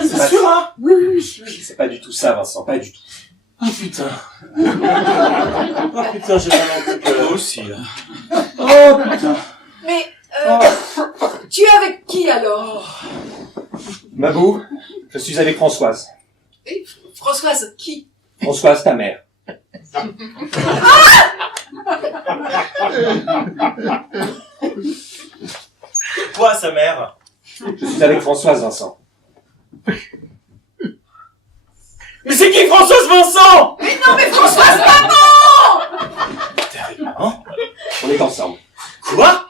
C'est sûr, hein? Oui. C'est pas du tout ça, Vincent, pas du tout. Oh putain. Oh putain, j'ai vraiment cru que... Moi aussi, là. Oh putain. Mais, tu es avec qui alors? Babou, je suis avec Françoise. Et Françoise, qui? Françoise, ta mère. Quoi, sa mère? Je suis avec Françoise, Vincent. Mais c'est qui Françoise Vincent? Mais non, mais Françoise, maman! T'es avec maman? On est ensemble. Quoi?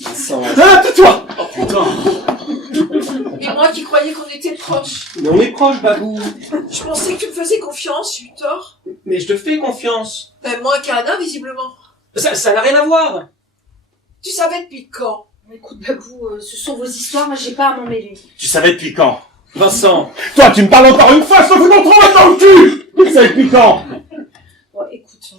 Vincent. Ah, tais-toi! Oh putain. Et moi qui croyais qu'on était proches. Mais on est proches, Babou. Je pensais que tu me faisais confiance, j'ai eu tort. Mais je te fais confiance. Même moins qu'Anna, visiblement. Ça n'a rien à voir. Tu savais depuis quand? Écoute, Babou, ce sont vos histoires, moi j'ai pas à m'en mêler. Tu savais depuis quand? Vincent. Toi, tu me parles encore une fois, je te fous mon trou dans le cul! Tu savais depuis quand? Bon, écoute,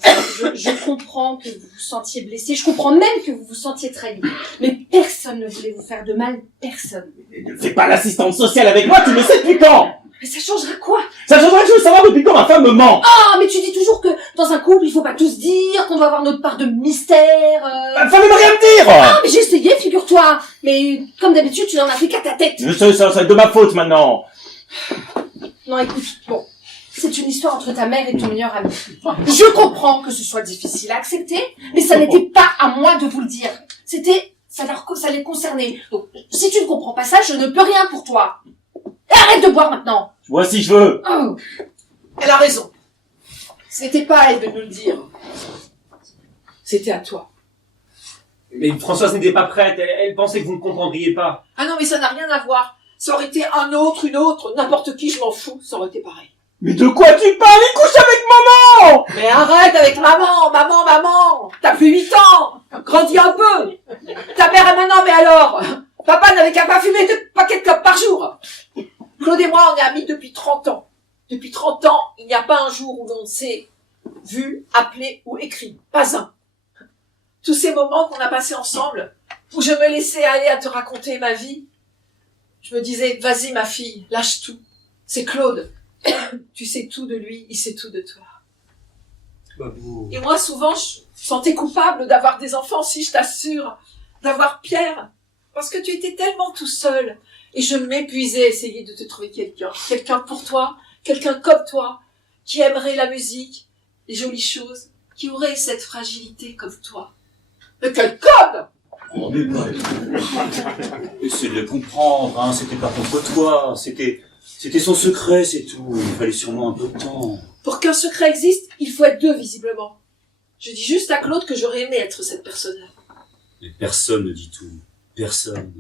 je comprends que vous vous sentiez blessé, je comprends même que vous vous sentiez trahi. Mais personne ne voulait vous faire de mal, personne. Ne fais pas l'assistante sociale avec moi, tu le sais depuis quand? Mais ça changera quoi? Ça changerait que je veux savoir depuis quand ma femme me ment! Ah, mais tu dis toujours que dans un couple, il faut pas tout se dire, qu'on doit avoir notre part de mystère. Fallait me rien me dire! Ah, mais j'ai essayé, figure-toi. Mais comme d'habitude, tu n'en as fait qu'à ta tête. Ça va être de ma faute maintenant! Non, écoute, bon, c'est une histoire entre ta mère et ton meilleur ami. Je comprends que ce soit difficile à accepter, mais ça n'était pas à moi de vous le dire. Ça les concernait. Donc, si tu ne comprends pas ça, je ne peux rien pour toi. Et arrête de boire maintenant. Je vois si je veux! Oh. Elle a raison. C'était pas à elle de nous le dire. C'était à toi. Mais Françoise n'était pas prête, elle pensait que vous ne comprendriez pas. Ah non, mais ça n'a rien à voir. Ça aurait été un autre, une autre, n'importe qui, je m'en fous, ça aurait été pareil. Mais de quoi tu parles? Il couche avec maman! Mais arrête avec maman! T'as plus 8 ans! Grandis un peu! Ta mère est maintenant, mais alors? Papa n'avait qu'à pas fumer 2 paquets de clopes par jour! Claude et moi, on est amis depuis 30 ans. Depuis 30 ans, il n'y a pas un jour où l'on ne s'est vu, appelé ou écrit. Pas un. Tous ces moments qu'on a passés ensemble, où je me laissais aller à te raconter ma vie, Je me disais, vas-y ma fille, lâche tout. C'est Claude. Tu sais tout de lui, il sait tout de toi. Babou. Et moi, souvent, je me sentais coupable d'avoir des enfants, si je t'assure, d'avoir Pierre. Parce que tu étais tellement tout seul. Et je m'épuisais à essayer de te trouver quelqu'un. Quelqu'un pour toi, quelqu'un comme toi, qui aimerait la musique, les jolies choses, qui aurait cette fragilité comme toi. Mais quel code! Oh, mais pas... Essaie de le comprendre, hein. C'était pas contre toi. C'était son secret, c'est tout. Il fallait sûrement un peu de temps. Pour qu'un secret existe, il faut être deux, visiblement. Je dis juste à Claude que j'aurais aimé être cette personne-là. Mais personne ne dit tout. Personne.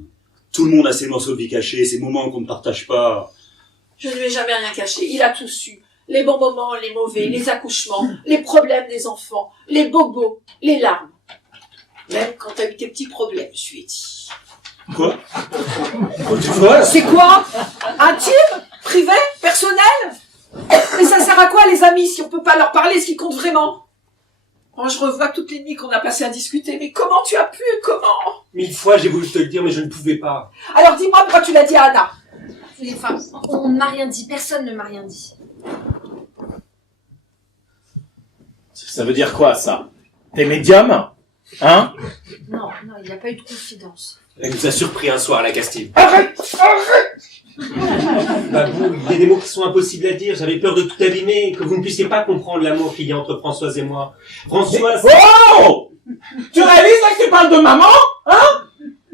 Tout le monde a ses morceaux de vie cachés, ses moments qu'on ne partage pas. Je ne lui ai jamais rien caché. Il a tout su. Les bons moments, les mauvais, les accouchements, les problèmes des enfants, les bobos, les larmes. Même quand t'as eu tes petits problèmes, je lui ai dit. Quoi? Oh, tu vois? C'est quoi? Intime? Privé? Personnel? Et ça sert à quoi, les amis, si on peut pas leur parler ce qui compte vraiment? Moi, je revois toutes les nuits qu'on a passées à discuter. Mais comment tu as pu? Comment? 1000 fois, j'ai voulu te le dire, mais je ne pouvais pas. Alors dis-moi pourquoi tu l'as dit à Anna. Enfin, on ne m'a rien dit, personne ne m'a rien dit. Ça veut dire quoi, ça? T'es médium? Hein? Non, il n'y a pas eu de confidence. Elle nous a surpris un soir à la Castille. Arrête! Babou, il y a des mots qui sont impossibles à dire. J'avais peur de tout abîmer, que vous ne puissiez pas comprendre l'amour qu'il y a entre Françoise et moi. Françoise... Oh! Tu réalises là que tu parles de maman? Hein?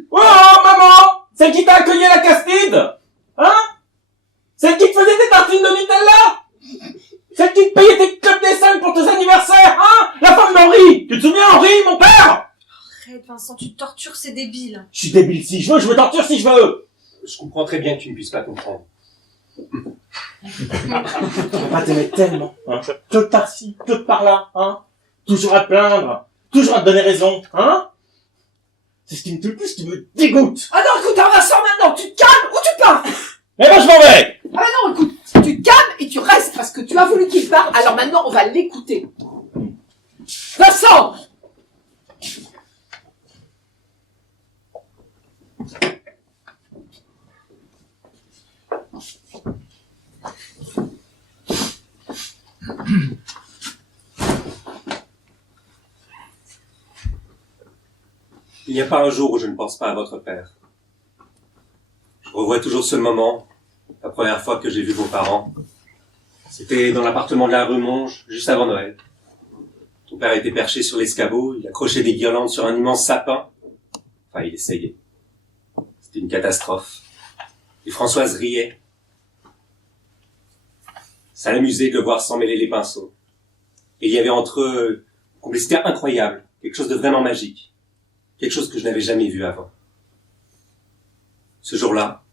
Oh, maman! Celle qui t'a accueilli à la Castide? Hein? Celle qui te faisait des tartines de Nutella? Celle qui te payait tes clubs des scènes pour tes anniversaires? Hein? La femme d'Henri! Tu te souviens, Henri, mon père? Arrête, Vincent, tu te tortures, c'est débile. Je suis débile si je veux, je me torture si je veux! Je comprends très bien que tu ne puisses pas comprendre. Je vais pas t'aimer tellement, hein? Que par-ci, que par-là, hein? Toujours à te plaindre, toujours à te donner raison, hein? C'est ce qui me tue le plus, tu me dégoûtes! Ah non, écoute, Vincent, maintenant, tu te calmes ou tu pars? Eh ben, je m'en vais! Ah non, écoute, tu te calmes et tu restes parce que tu as voulu qu'il parte, alors maintenant on va l'écouter. Vincent! Il n'y a pas un jour où je ne pense pas à votre père. Je revois toujours ce moment, la première fois que j'ai vu vos parents. C'était dans l'appartement de la rue Monge, juste avant Noël. Ton père était perché sur l'escabeau, il accrochait des guirlandes sur un immense sapin. Enfin, il essayait. C'était une catastrophe. Et Françoise riait. Ça l'amusait de le voir s'emmêler les pinceaux. Et il y avait entre eux une complicité incroyable, quelque chose de vraiment magique. Quelque chose que je n'avais jamais vu avant. Ce jour-là,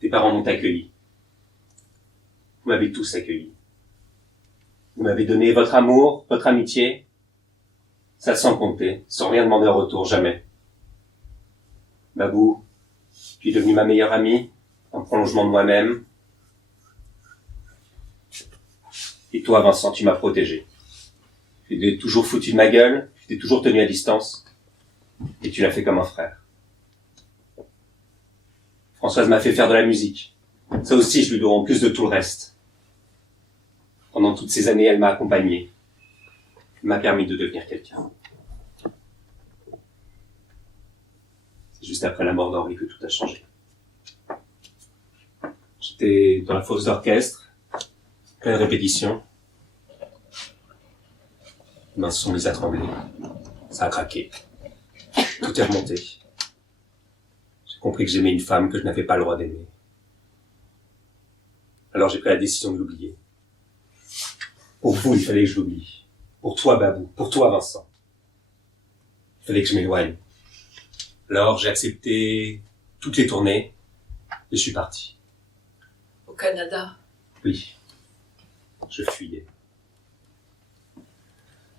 tes parents m'ont accueilli. Vous m'avez tous accueilli. Vous m'avez donné votre amour, votre amitié, ça sans compter, sans rien demander en retour, jamais. Babou, tu es devenu ma meilleure amie, un prolongement de moi-même. Et toi, Vincent, tu m'as protégé. Tu t'es toujours foutu de ma gueule, tu t'es toujours tenu à distance. Et tu l'as fait comme un frère. Françoise m'a fait faire de la musique. Ça aussi, je lui dois en plus de tout le reste. Pendant toutes ces années, elle m'a accompagné. Elle m'a permis de devenir quelqu'un. C'est juste après la mort d'Henri que tout a changé. J'étais dans la fosse d'orchestre, pleine répétition. Mes mains se sont mises à trembler. Ça a craqué. Tout est remonté. J'ai compris que j'aimais une femme que je n'avais pas le droit d'aimer. Alors j'ai pris la décision de l'oublier. Pour vous, il fallait que je l'oublie. Pour toi, Babou. Pour toi, Vincent. Il fallait que je m'éloigne. Alors j'ai accepté toutes les tournées et je suis parti. Au Canada. Oui. Je fuyais.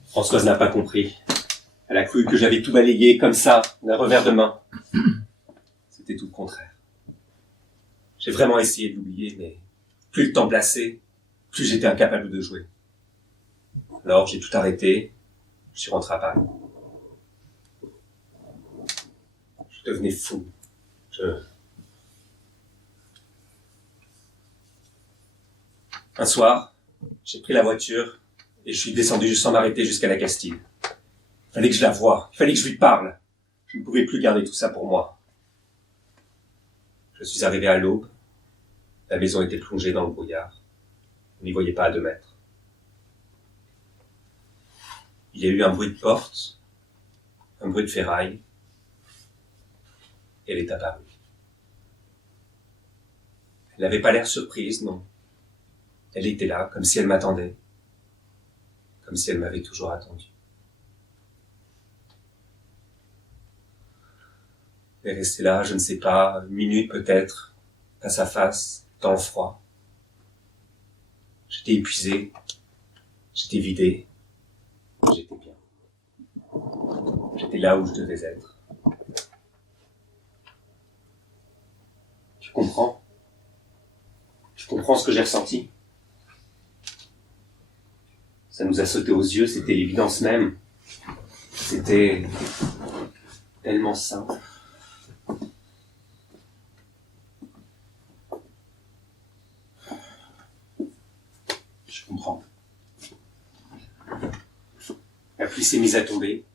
Françoise n'a pas compris. Elle a cru que j'avais tout balayé comme ça, d'un revers de main. C'était tout le contraire. J'ai vraiment essayé de l'oublier, mais plus le temps passait, plus j'étais incapable de jouer. Alors j'ai tout arrêté, je suis rentré à Paris. Je devenais fou. Un soir, j'ai pris la voiture et je suis descendu sans m'arrêter jusqu'à la Castille. Il fallait que je la voie, il fallait que je lui parle. Je ne pouvais plus garder tout ça pour moi. Je suis arrivé à l'aube. La maison était plongée dans le brouillard. On n'y voyait pas à 2 mètres. Il y a eu un bruit de porte, un bruit de ferraille. Elle est apparue. Elle n'avait pas l'air surprise, non. Elle était là, comme si elle m'attendait. Comme si elle m'avait toujours attendu. Elle est restée là, je ne sais pas, 1 minute peut-être, face à face, dans le froid. J'étais épuisé, j'étais vidé, j'étais bien. J'étais là où je devais être. Tu comprends? Tu comprends ce que j'ai ressenti? Ça nous a sauté aux yeux, c'était l'évidence même. C'était tellement simple. Je comprends. La pluie s'est mise à tomber.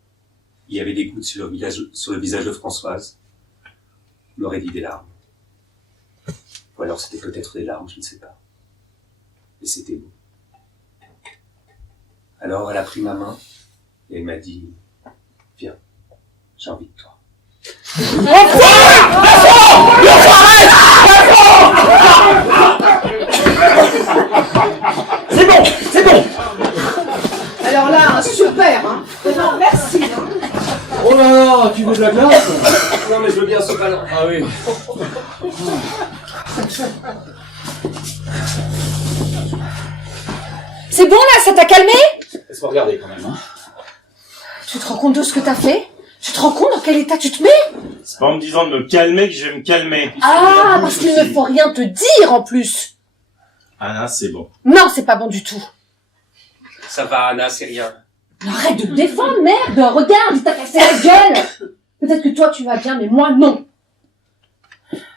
Il y avait des gouttes sur le visage de Françoise. On aurait dit des larmes. Ou alors c'était peut-être des larmes, je ne sais pas. Et c'était beau. Alors elle a pris ma main et elle m'a dit « Viens, j'ai envie de toi. » C'est bon, c'est bon. Alors là, super, hein. Non, merci. Hein. Oh là là, tu veux de la glace? Non mais je veux bien ce ballon. Ah oui. C'est bon là, ça t'a calmé? Laisse-moi regarder quand même, hein. Tu te rends compte de ce que t'as fait? Tu te rends compte dans quel état tu te mets? C'est pas en me disant de me calmer que je vais me calmer. Ah, parce qu'il ne faut rien te dire en plus. Anna, c'est bon. Non, c'est pas bon du tout. Ça va Anna, c'est rien. Arrête de te défendre, merde. Regarde, il t'a cassé la gueule. Peut-être que toi tu vas bien, mais moi non.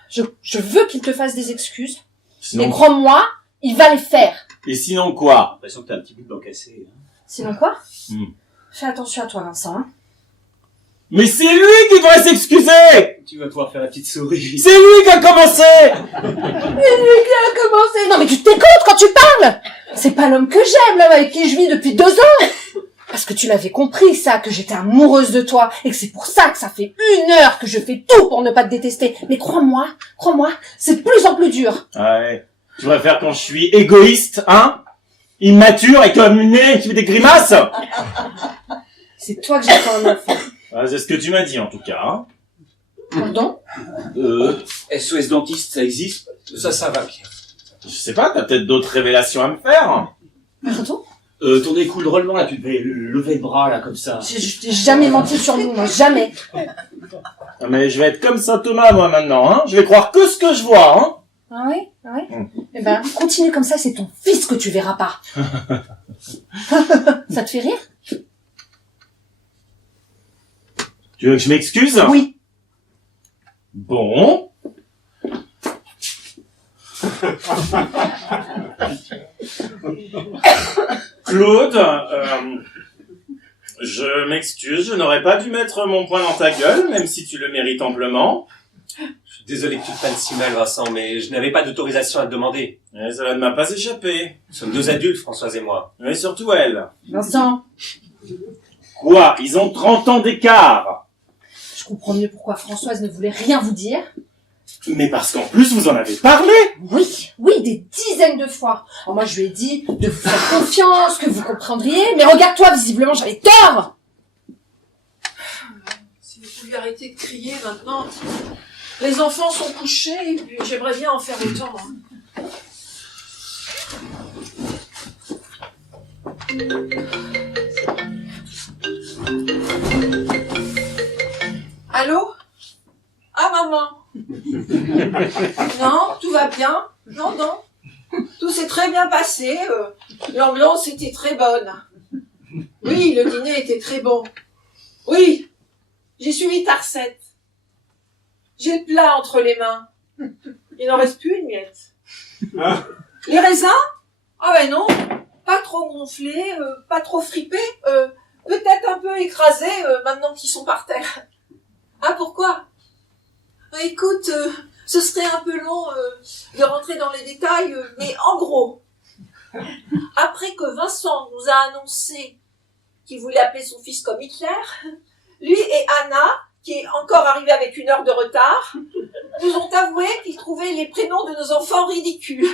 Je veux qu'il te fasse des excuses. Sinon... Mais crois-moi, il va les faire. Et sinon quoi? J'ai l'impression que t'as un petit bout de dent cassé. Hein. Sinon quoi? Hmm. Fais attention à toi, Vincent. Hein. Mais c'est lui qui devrait s'excuser! Tu vas pouvoir faire la petite souris. C'est lui qui a commencé! Commencé. Non mais tu t'écoutes quand tu parles. C'est pas l'homme que j'aime, l'homme avec qui je vis depuis 2 ans. Parce que tu l'avais compris, ça, que j'étais amoureuse de toi, et que c'est pour ça que ça fait 1 heure que je fais tout pour ne pas te détester. Mais crois-moi, c'est de plus en plus dur. Ouais. Tu préfères quand je suis égoïste, hein? Immature et comme une nez qui fait des grimaces? C'est toi que j'attends un enfant. Ouais, c'est ce que tu m'as dit en tout cas, hein? Pardon? SOS dentiste, ça existe? Ça va Pierre. Je sais pas, t'as peut-être d'autres révélations à me faire? Pardon? Ton écou de relevant, là, tu devais lever le bras, là, comme ça. J'ai jamais menti sur nous, moi, jamais. Ah, mais je vais être comme Saint Thomas, moi, maintenant, hein? Je vais croire que ce que je vois, hein? Ah oui? Eh ben, continue comme ça, c'est ton fils que tu verras pas. Ça te fait rire? Tu veux que je m'excuse? Oui. Bon. Claude, je m'excuse, je n'aurais pas dû mettre mon poing dans ta gueule, même si tu le mérites amplement. Je suis désolé que tu te prennes si mal Vincent, mais je n'avais pas d'autorisation à te demander. Et cela ne m'a pas échappé. Nous sommes 2 adultes, Françoise et moi. Mais surtout elle. Vincent, Quoi? Ils ont 30 ans d'écart. je comprends mieux pourquoi Françoise ne voulait rien vous dire. Mais parce qu'en plus, vous en avez parlé. Oui, des dizaines de fois. Alors moi, je lui ai dit de vous faire confiance, que vous comprendriez, mais regarde-toi, visiblement, j'avais tort. C'est une vulgarité de crier maintenant. Les enfants sont couchés, et puis j'aimerais bien en faire autant. Hein. Allô? Ah, maman? Non, tout va bien? Non. Tout s'est très bien passé. L'ambiance était très bonne. Oui, le dîner était très bon. Oui, j'ai suivi ta recette. J'ai le plat entre les mains. Il n'en reste plus une miette. Les raisins? Ah ben non, pas trop gonflé, pas trop fripé, peut-être un peu écrasé maintenant qu'ils sont par terre. Ah pourquoi? Écoute, ce serait un peu long de rentrer dans les détails, mais en gros, après que Vincent nous a annoncé qu'il voulait appeler son fils comme Hitler, lui et Anna, qui est encore arrivée avec 1 heure de retard, nous ont avoué qu'ils trouvaient les prénoms de nos enfants ridicules.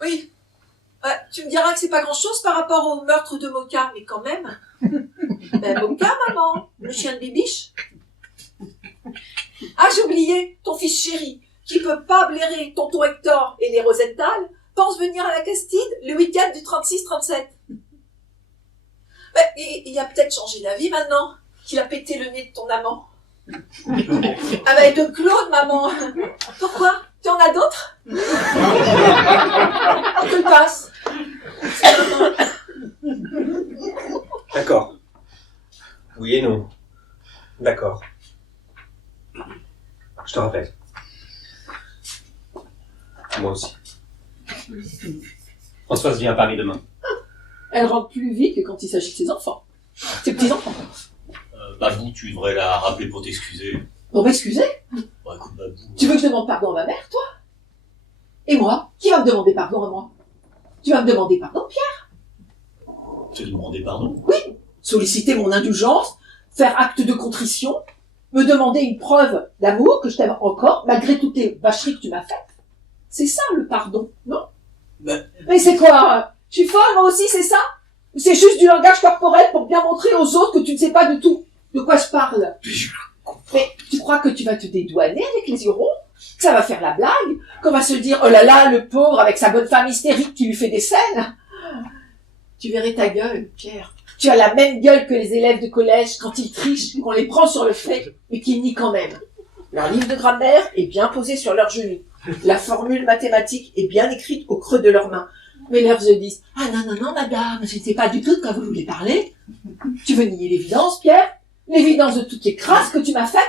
Oui, tu me diras que c'est pas grand-chose par rapport au meurtre de Moka, mais quand même. Ben, Moka, maman, le chien de Bibiche. Ah, j'ai oublié, ton fils chéri, qui peut pas blairer tonton Hector et les Rosenthal, pense venir à la Castide le week-end du 36-37. Ben, il a peut-être changé d'avis maintenant qu'il a pété le nez de ton amant. Ah ben, de Claude, maman. Pourquoi? Tu en as d'autres? On te le passe. D'accord. Oui et non. D'accord. Je te rappelle. Moi aussi. Françoise vient à Paris demain. Elle rentre plus vite que quand il s'agit de ses enfants. Ses petits-enfants. Babou, tu devrais la rappeler pour t'excuser. Pour m'excuser? Bon, écoute, Babou. Tu veux que je demande pardon à ma mère, toi? Et moi? Qui va me demander pardon à moi? Tu vas me demander pardon, Pierre? Tu as demandé pardon? Oui. Solliciter mon indulgence, faire acte de contrition, me demander une preuve d'amour que je t'aime encore, malgré toutes les vacheries que tu m'as faites. C'est ça, le pardon, non? Mais c'est quoi? Je suis folle, moi aussi, c'est ça? C'est juste du langage corporel pour bien montrer aux autres que tu ne sais pas du tout de quoi je parle. Mais tu crois que tu vas te dédouaner avec les yeux ronds? Que ça va faire la blague? Qu'on va se dire, oh là là, le pauvre avec sa bonne femme hystérique qui lui fait des scènes? Tu verrais ta gueule, Pierre. Tu as la même gueule que les élèves de collège quand ils trichent, qu'on les prend sur le fait, mais qu'ils nient quand même. Leur livre de grammaire est bien posé sur leurs genoux. La formule mathématique est bien écrite au creux de leurs mains. Mais leurs yeux disent, ah non, madame, je ne sais pas du tout de quoi vous voulez parler. Tu veux nier l'évidence, Pierre? L'évidence de toutes les crasses que tu m'as faites?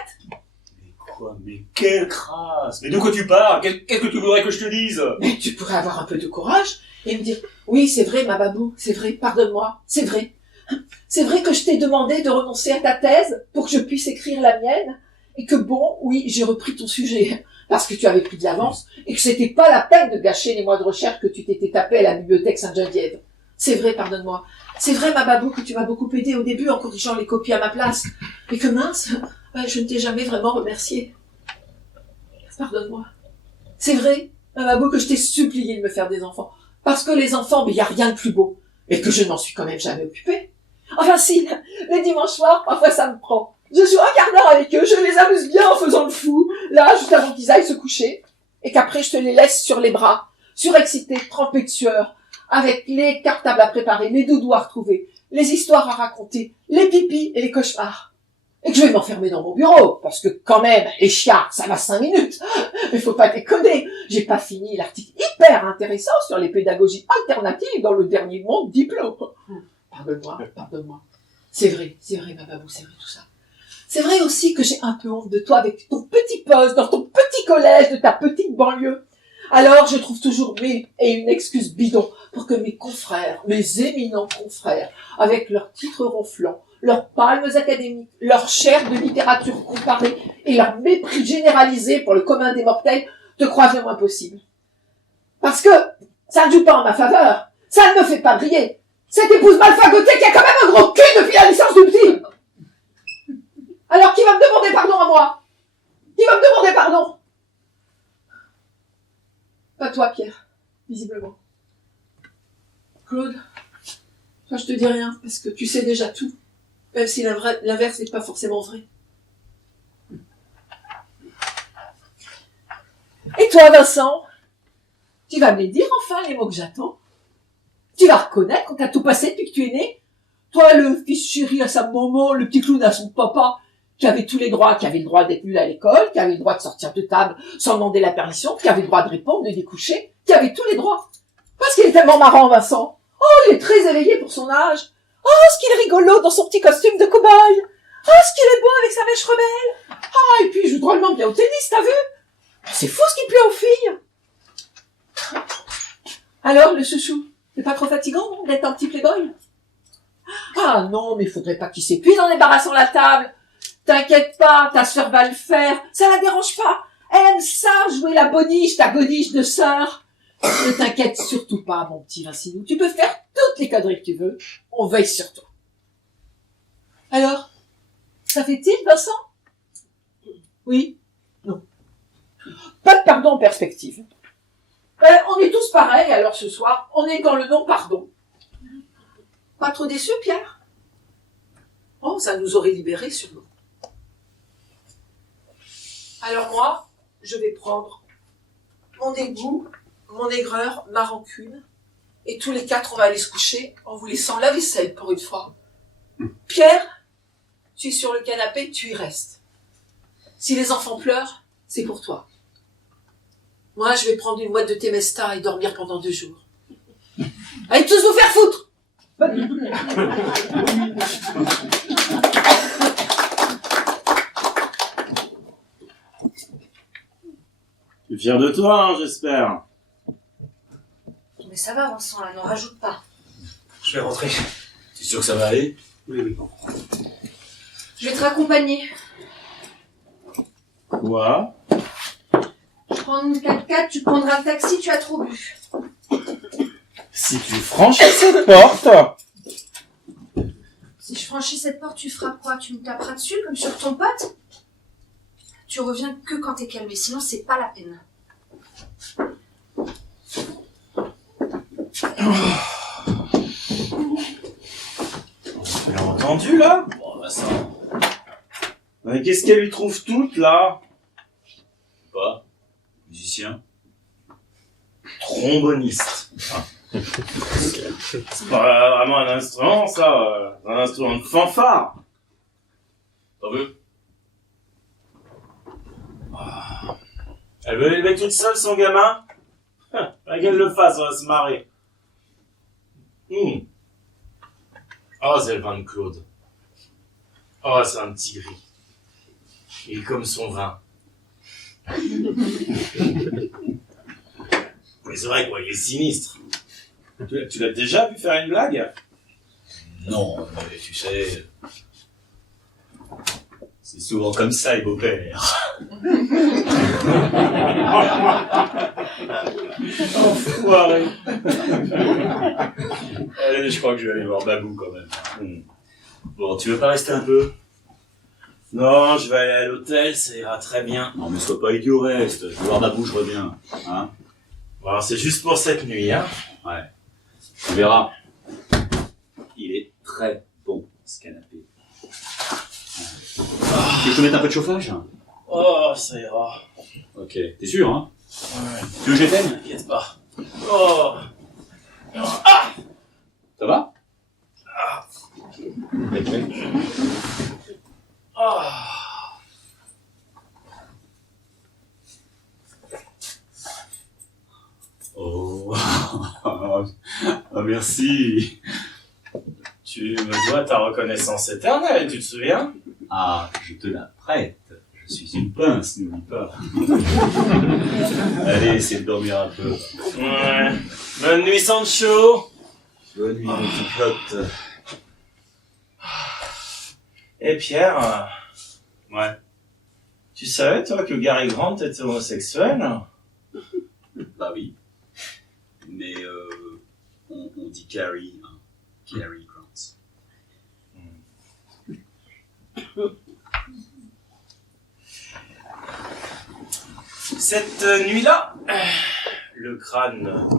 Mais quoi? Mais quelle crasse! Mais de quoi tu parles? Qu'est-ce que tu voudrais que je te dise? Mais tu pourrais avoir un peu de courage et me dire, oui, c'est vrai, ma babou, c'est vrai, pardonne-moi, c'est vrai. C'est vrai que je t'ai demandé de renoncer à ta thèse pour que je puisse écrire la mienne, et que bon, oui, j'ai repris ton sujet, parce que tu avais pris de l'avance, et que c'était pas la peine de gâcher les mois de recherche que tu t'étais tapé à la bibliothèque Sainte-Geneviève. C'est vrai, pardonne-moi. C'est vrai, ma babou, que tu m'as beaucoup aidé au début en corrigeant les copies à ma place, et que mince, je ne t'ai jamais vraiment remercié. Pardonne-moi. C'est vrai, ma babou, que je t'ai supplié de me faire des enfants, parce que les enfants, mais il y a rien de plus beau, et que je ne m'en suis quand même jamais occupée. Enfin si, les dimanches soirs, parfois ça me prend. Je joue un quart d'heure avec eux, je les amuse bien en faisant le fou, là, juste avant qu'ils aillent se coucher, et qu'après je te les laisse sur les bras, surexcités, trempés de sueur, avec les cartables à préparer, les doudous à retrouver, les histoires à raconter, les pipis et les cauchemars. Et que je vais m'enfermer dans mon bureau, parce que quand même, les chiards, ça va 5 minutes. Mais faut pas déconner, j'ai pas fini l'article hyper intéressant sur les pédagogies alternatives dans le dernier monde diplôme. Pardonne-moi. C'est vrai, ma babou, c'est vrai tout ça. C'est vrai aussi que j'ai un peu honte de toi avec ton petit poste dans ton petit collège de ta petite banlieue. Alors, je trouve toujours mille et une excuse bidon pour que mes confrères, mes éminents confrères, avec leurs titres ronflants, leurs palmes académiques, leurs chaires de littérature comparée et leur mépris généralisé pour le commun des mortels, te croient le moins possible. Parce que ça ne joue pas en ma faveur, ça ne me fait pas briller. Cette épouse malfagotée qui a quand même un gros cul depuis la naissance du petit. Alors qui va me demander pardon à moi? Qui va me demander pardon? Pas toi, Pierre, visiblement. Claude, toi je te dis rien, parce que tu sais déjà tout, même si l'inverse n'est pas forcément vrai. Et toi, Vincent, tu vas me les dire enfin, les mots que j'attends? Tu vas reconnaître quand t'as tout passé depuis que tu es né? Toi, le fils chéri à sa maman, le petit clown à son papa, qui avait tous les droits, qui avait le droit d'être nul à l'école, qui avait le droit de sortir de table sans demander la permission, qui avait le droit de répondre, de découcher, qui avait tous les droits. Parce qu'il est tellement marrant, Vincent. Oh, il est très éveillé pour son âge. Oh, ce qu'il est rigolo dans son petit costume de cow-boy. Oh, ce qu'il est beau avec sa mèche rebelle. Ah, et puis il joue drôlement bien au tennis, t'as vu? C'est fou ce qu'il plaît aux filles. Alors, le chouchou, c'est pas trop fatigant, non, d'être un petit playboy? Ah non, mais faudrait pas qu'il s'épuise en débarrassant la table. T'inquiète pas, ta sœur va le faire, ça la dérange pas. Elle aime ça, jouer la boniche, ta boniche de sœur. Ne t'inquiète surtout pas, mon petit Vincinou. Tu peux faire toutes les conneries que tu veux. On veille sur toi. Alors, ça fait-il, Vincent? Oui? Non. Pas de pardon en perspective. On est tous pareils, alors ce soir, on est dans le non-pardon. Pas trop déçu, Pierre? Oh, ça nous aurait libérés, sûrement. Alors moi, je vais prendre mon dégoût, mon aigreur, ma rancune, et tous les quatre, on va aller se coucher en vous laissant la vaisselle pour une fois. Pierre, tu es sur le canapé, tu y restes. Si les enfants pleurent, c'est pour toi. Moi, je vais prendre une boîte de Temesta et dormir pendant 2 jours. Allez tous vous faire foutre! Tu es fier de toi, hein, j'espère. Mais ça va, Vincent, là, n'en rajoute pas. Je vais rentrer. T'es sûr que ça va aller? Oui. Je vais te raccompagner. Quoi? Je prends une 4x4, tu prendras le taxi, tu as trop bu. Si tu franchis cette porte... Si je franchis cette porte, tu feras quoi? Tu me taperas dessus, comme sur ton pote? Tu reviens que quand t'es calmé, sinon c'est pas la peine. Tu l'as entendu, là? Bon, bah ça. Mais qu'est-ce qu'elle lui trouve toute, là? Pas. Musicien. Tromboniste. C'est pas vraiment un instrument, ça. Un instrument de fanfare. T'en veux? Elle veut élever toute seule son gamin? Pas qu'elle le fasse, on va se marrer. Oh, c'est le vin de Claude. Oh, c'est un petit gris. Il est comme son vin. Mais c'est vrai, quoi, il est sinistre. Tu l'as déjà vu faire une blague? Non, mais tu sais... C'est souvent comme ça, les beaux-pères. Enfoiré. Allez, je crois que je vais aller voir Babou, quand même. Bon, tu veux pas rester un peu? Non, je vais aller à l'hôtel, ça ira très bien. Non, mais sois pas idiot, reste. Je vais voir Babou, je reviens. Hein? Bon, alors, c'est juste pour cette nuit, hein. Ouais. Tu verras. Il est très bon, ce canapé. Tu veux que je te mette un peu de chauffage? Oh, ça ira. Ok. T'es sûr, hein? Ouais, Tu veux que je l'éteigne? t'inquiète pas. Oh. Ça va? Ah. Oh. Ah, merci. Tu me dois ta reconnaissance éternelle, tu te souviens? Ah, je te la prête. Je suis une pince, n'oublie pas. Allez, essaie de dormir un peu. Ouais. Bonne nuit, Sancho. Bonne nuit, mon petit pote. Et Pierre, Ouais. tu savais, toi, que Gary Grant était homosexuel? Bah oui. Mais on dit Carrie, hein. Cary Grant. Cette nuit-là, le crâne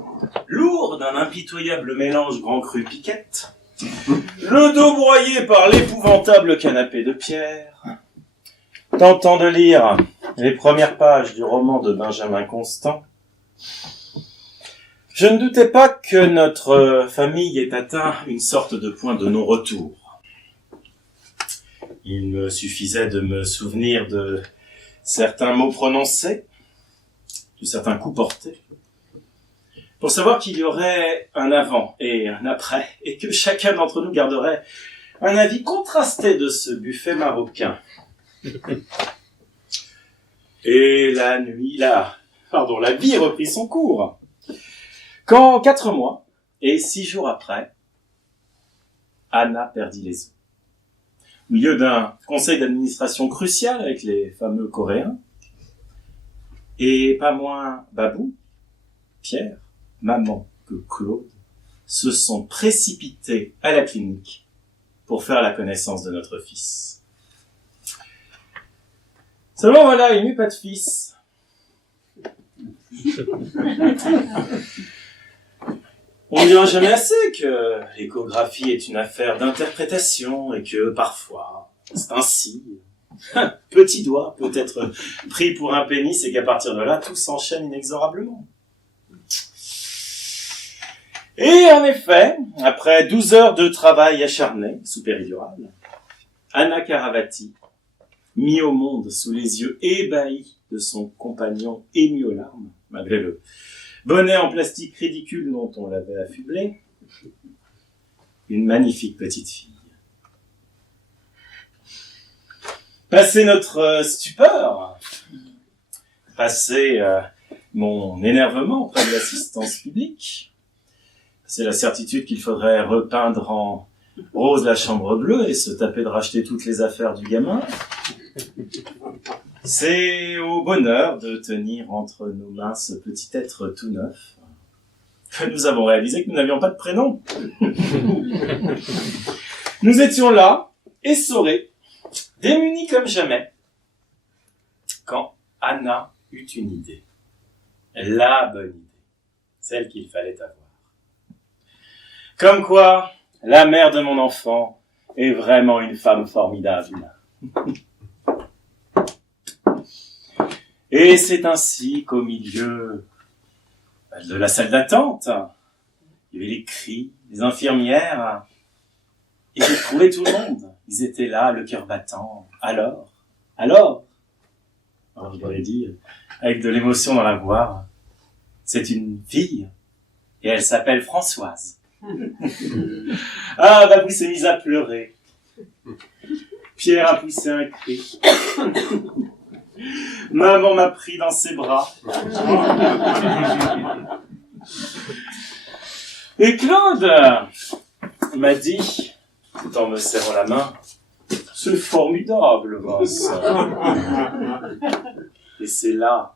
lourd d'un impitoyable mélange grand cru piquette, le dos broyé par l'épouvantable canapé de pierre, tentant de lire les premières pages du roman de Benjamin Constant, je ne doutais pas que notre famille ait atteint une sorte de point de non-retour. Il me suffisait de me souvenir de certains mots prononcés, de certains coups portés, pour savoir qu'il y aurait un avant et un après, et que chacun d'entre nous garderait un avis contrasté de ce buffet marocain. Et la vie reprit son cours. Quand 4 mois et 6 jours après, Anna perdit les os. Au milieu d'un conseil d'administration crucial avec les fameux Coréens, et pas moins Babou, Pierre, maman que Claude, se sont précipités à la clinique pour faire la connaissance de notre fils. Seulement voilà, il n'y eut pas de fils. On ne dira jamais assez que l'échographie est une affaire d'interprétation et que parfois, c'est ainsi. Un petit doigt peut être pris pour un pénis et qu'à partir de là, tout s'enchaîne inexorablement. Et en effet, après 12 heures de travail acharné, sous péridurale, Anna Caravati, mis au monde sous les yeux ébahis de son compagnon ému aux larmes, malgré le bonnet en plastique ridicule dont on l'avait affublé, une magnifique petite fille. Passé notre stupeur, passé mon énervement auprès de l'assistance publique, c'est la certitude qu'il faudrait repeindre en rose la chambre bleue et se taper de racheter toutes les affaires du gamin. C'est au bonheur de tenir entre nos mains ce petit être tout neuf que nous avons réalisé que nous n'avions pas de prénom. Nous étions là, essorés, démunis comme jamais, quand Anna eut une idée. La bonne idée. Celle qu'il fallait avoir. Comme quoi, la mère de mon enfant est vraiment une femme formidable. Et c'est ainsi qu'au milieu de la salle d'attente, il y avait les cris, les infirmières, et j'ai trouvé tout le monde. Ils étaient là, le cœur battant. Alors, je dois dire, avec de l'émotion dans la voix, c'est une fille, et elle s'appelle Françoise. Ah, Babou s'est mise à pleurer. Pierre a poussé un cri. Maman m'a pris dans ses bras. Et Claude m'a dit, tout en me serrant la main, « C'est formidable, Vincent. » Et c'est là,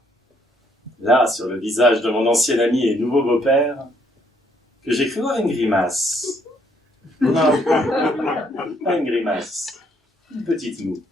sur le visage de mon ancien ami et nouveau beau-père, que j'ai cru voir une grimace. Non, pas une grimace, une petite moue.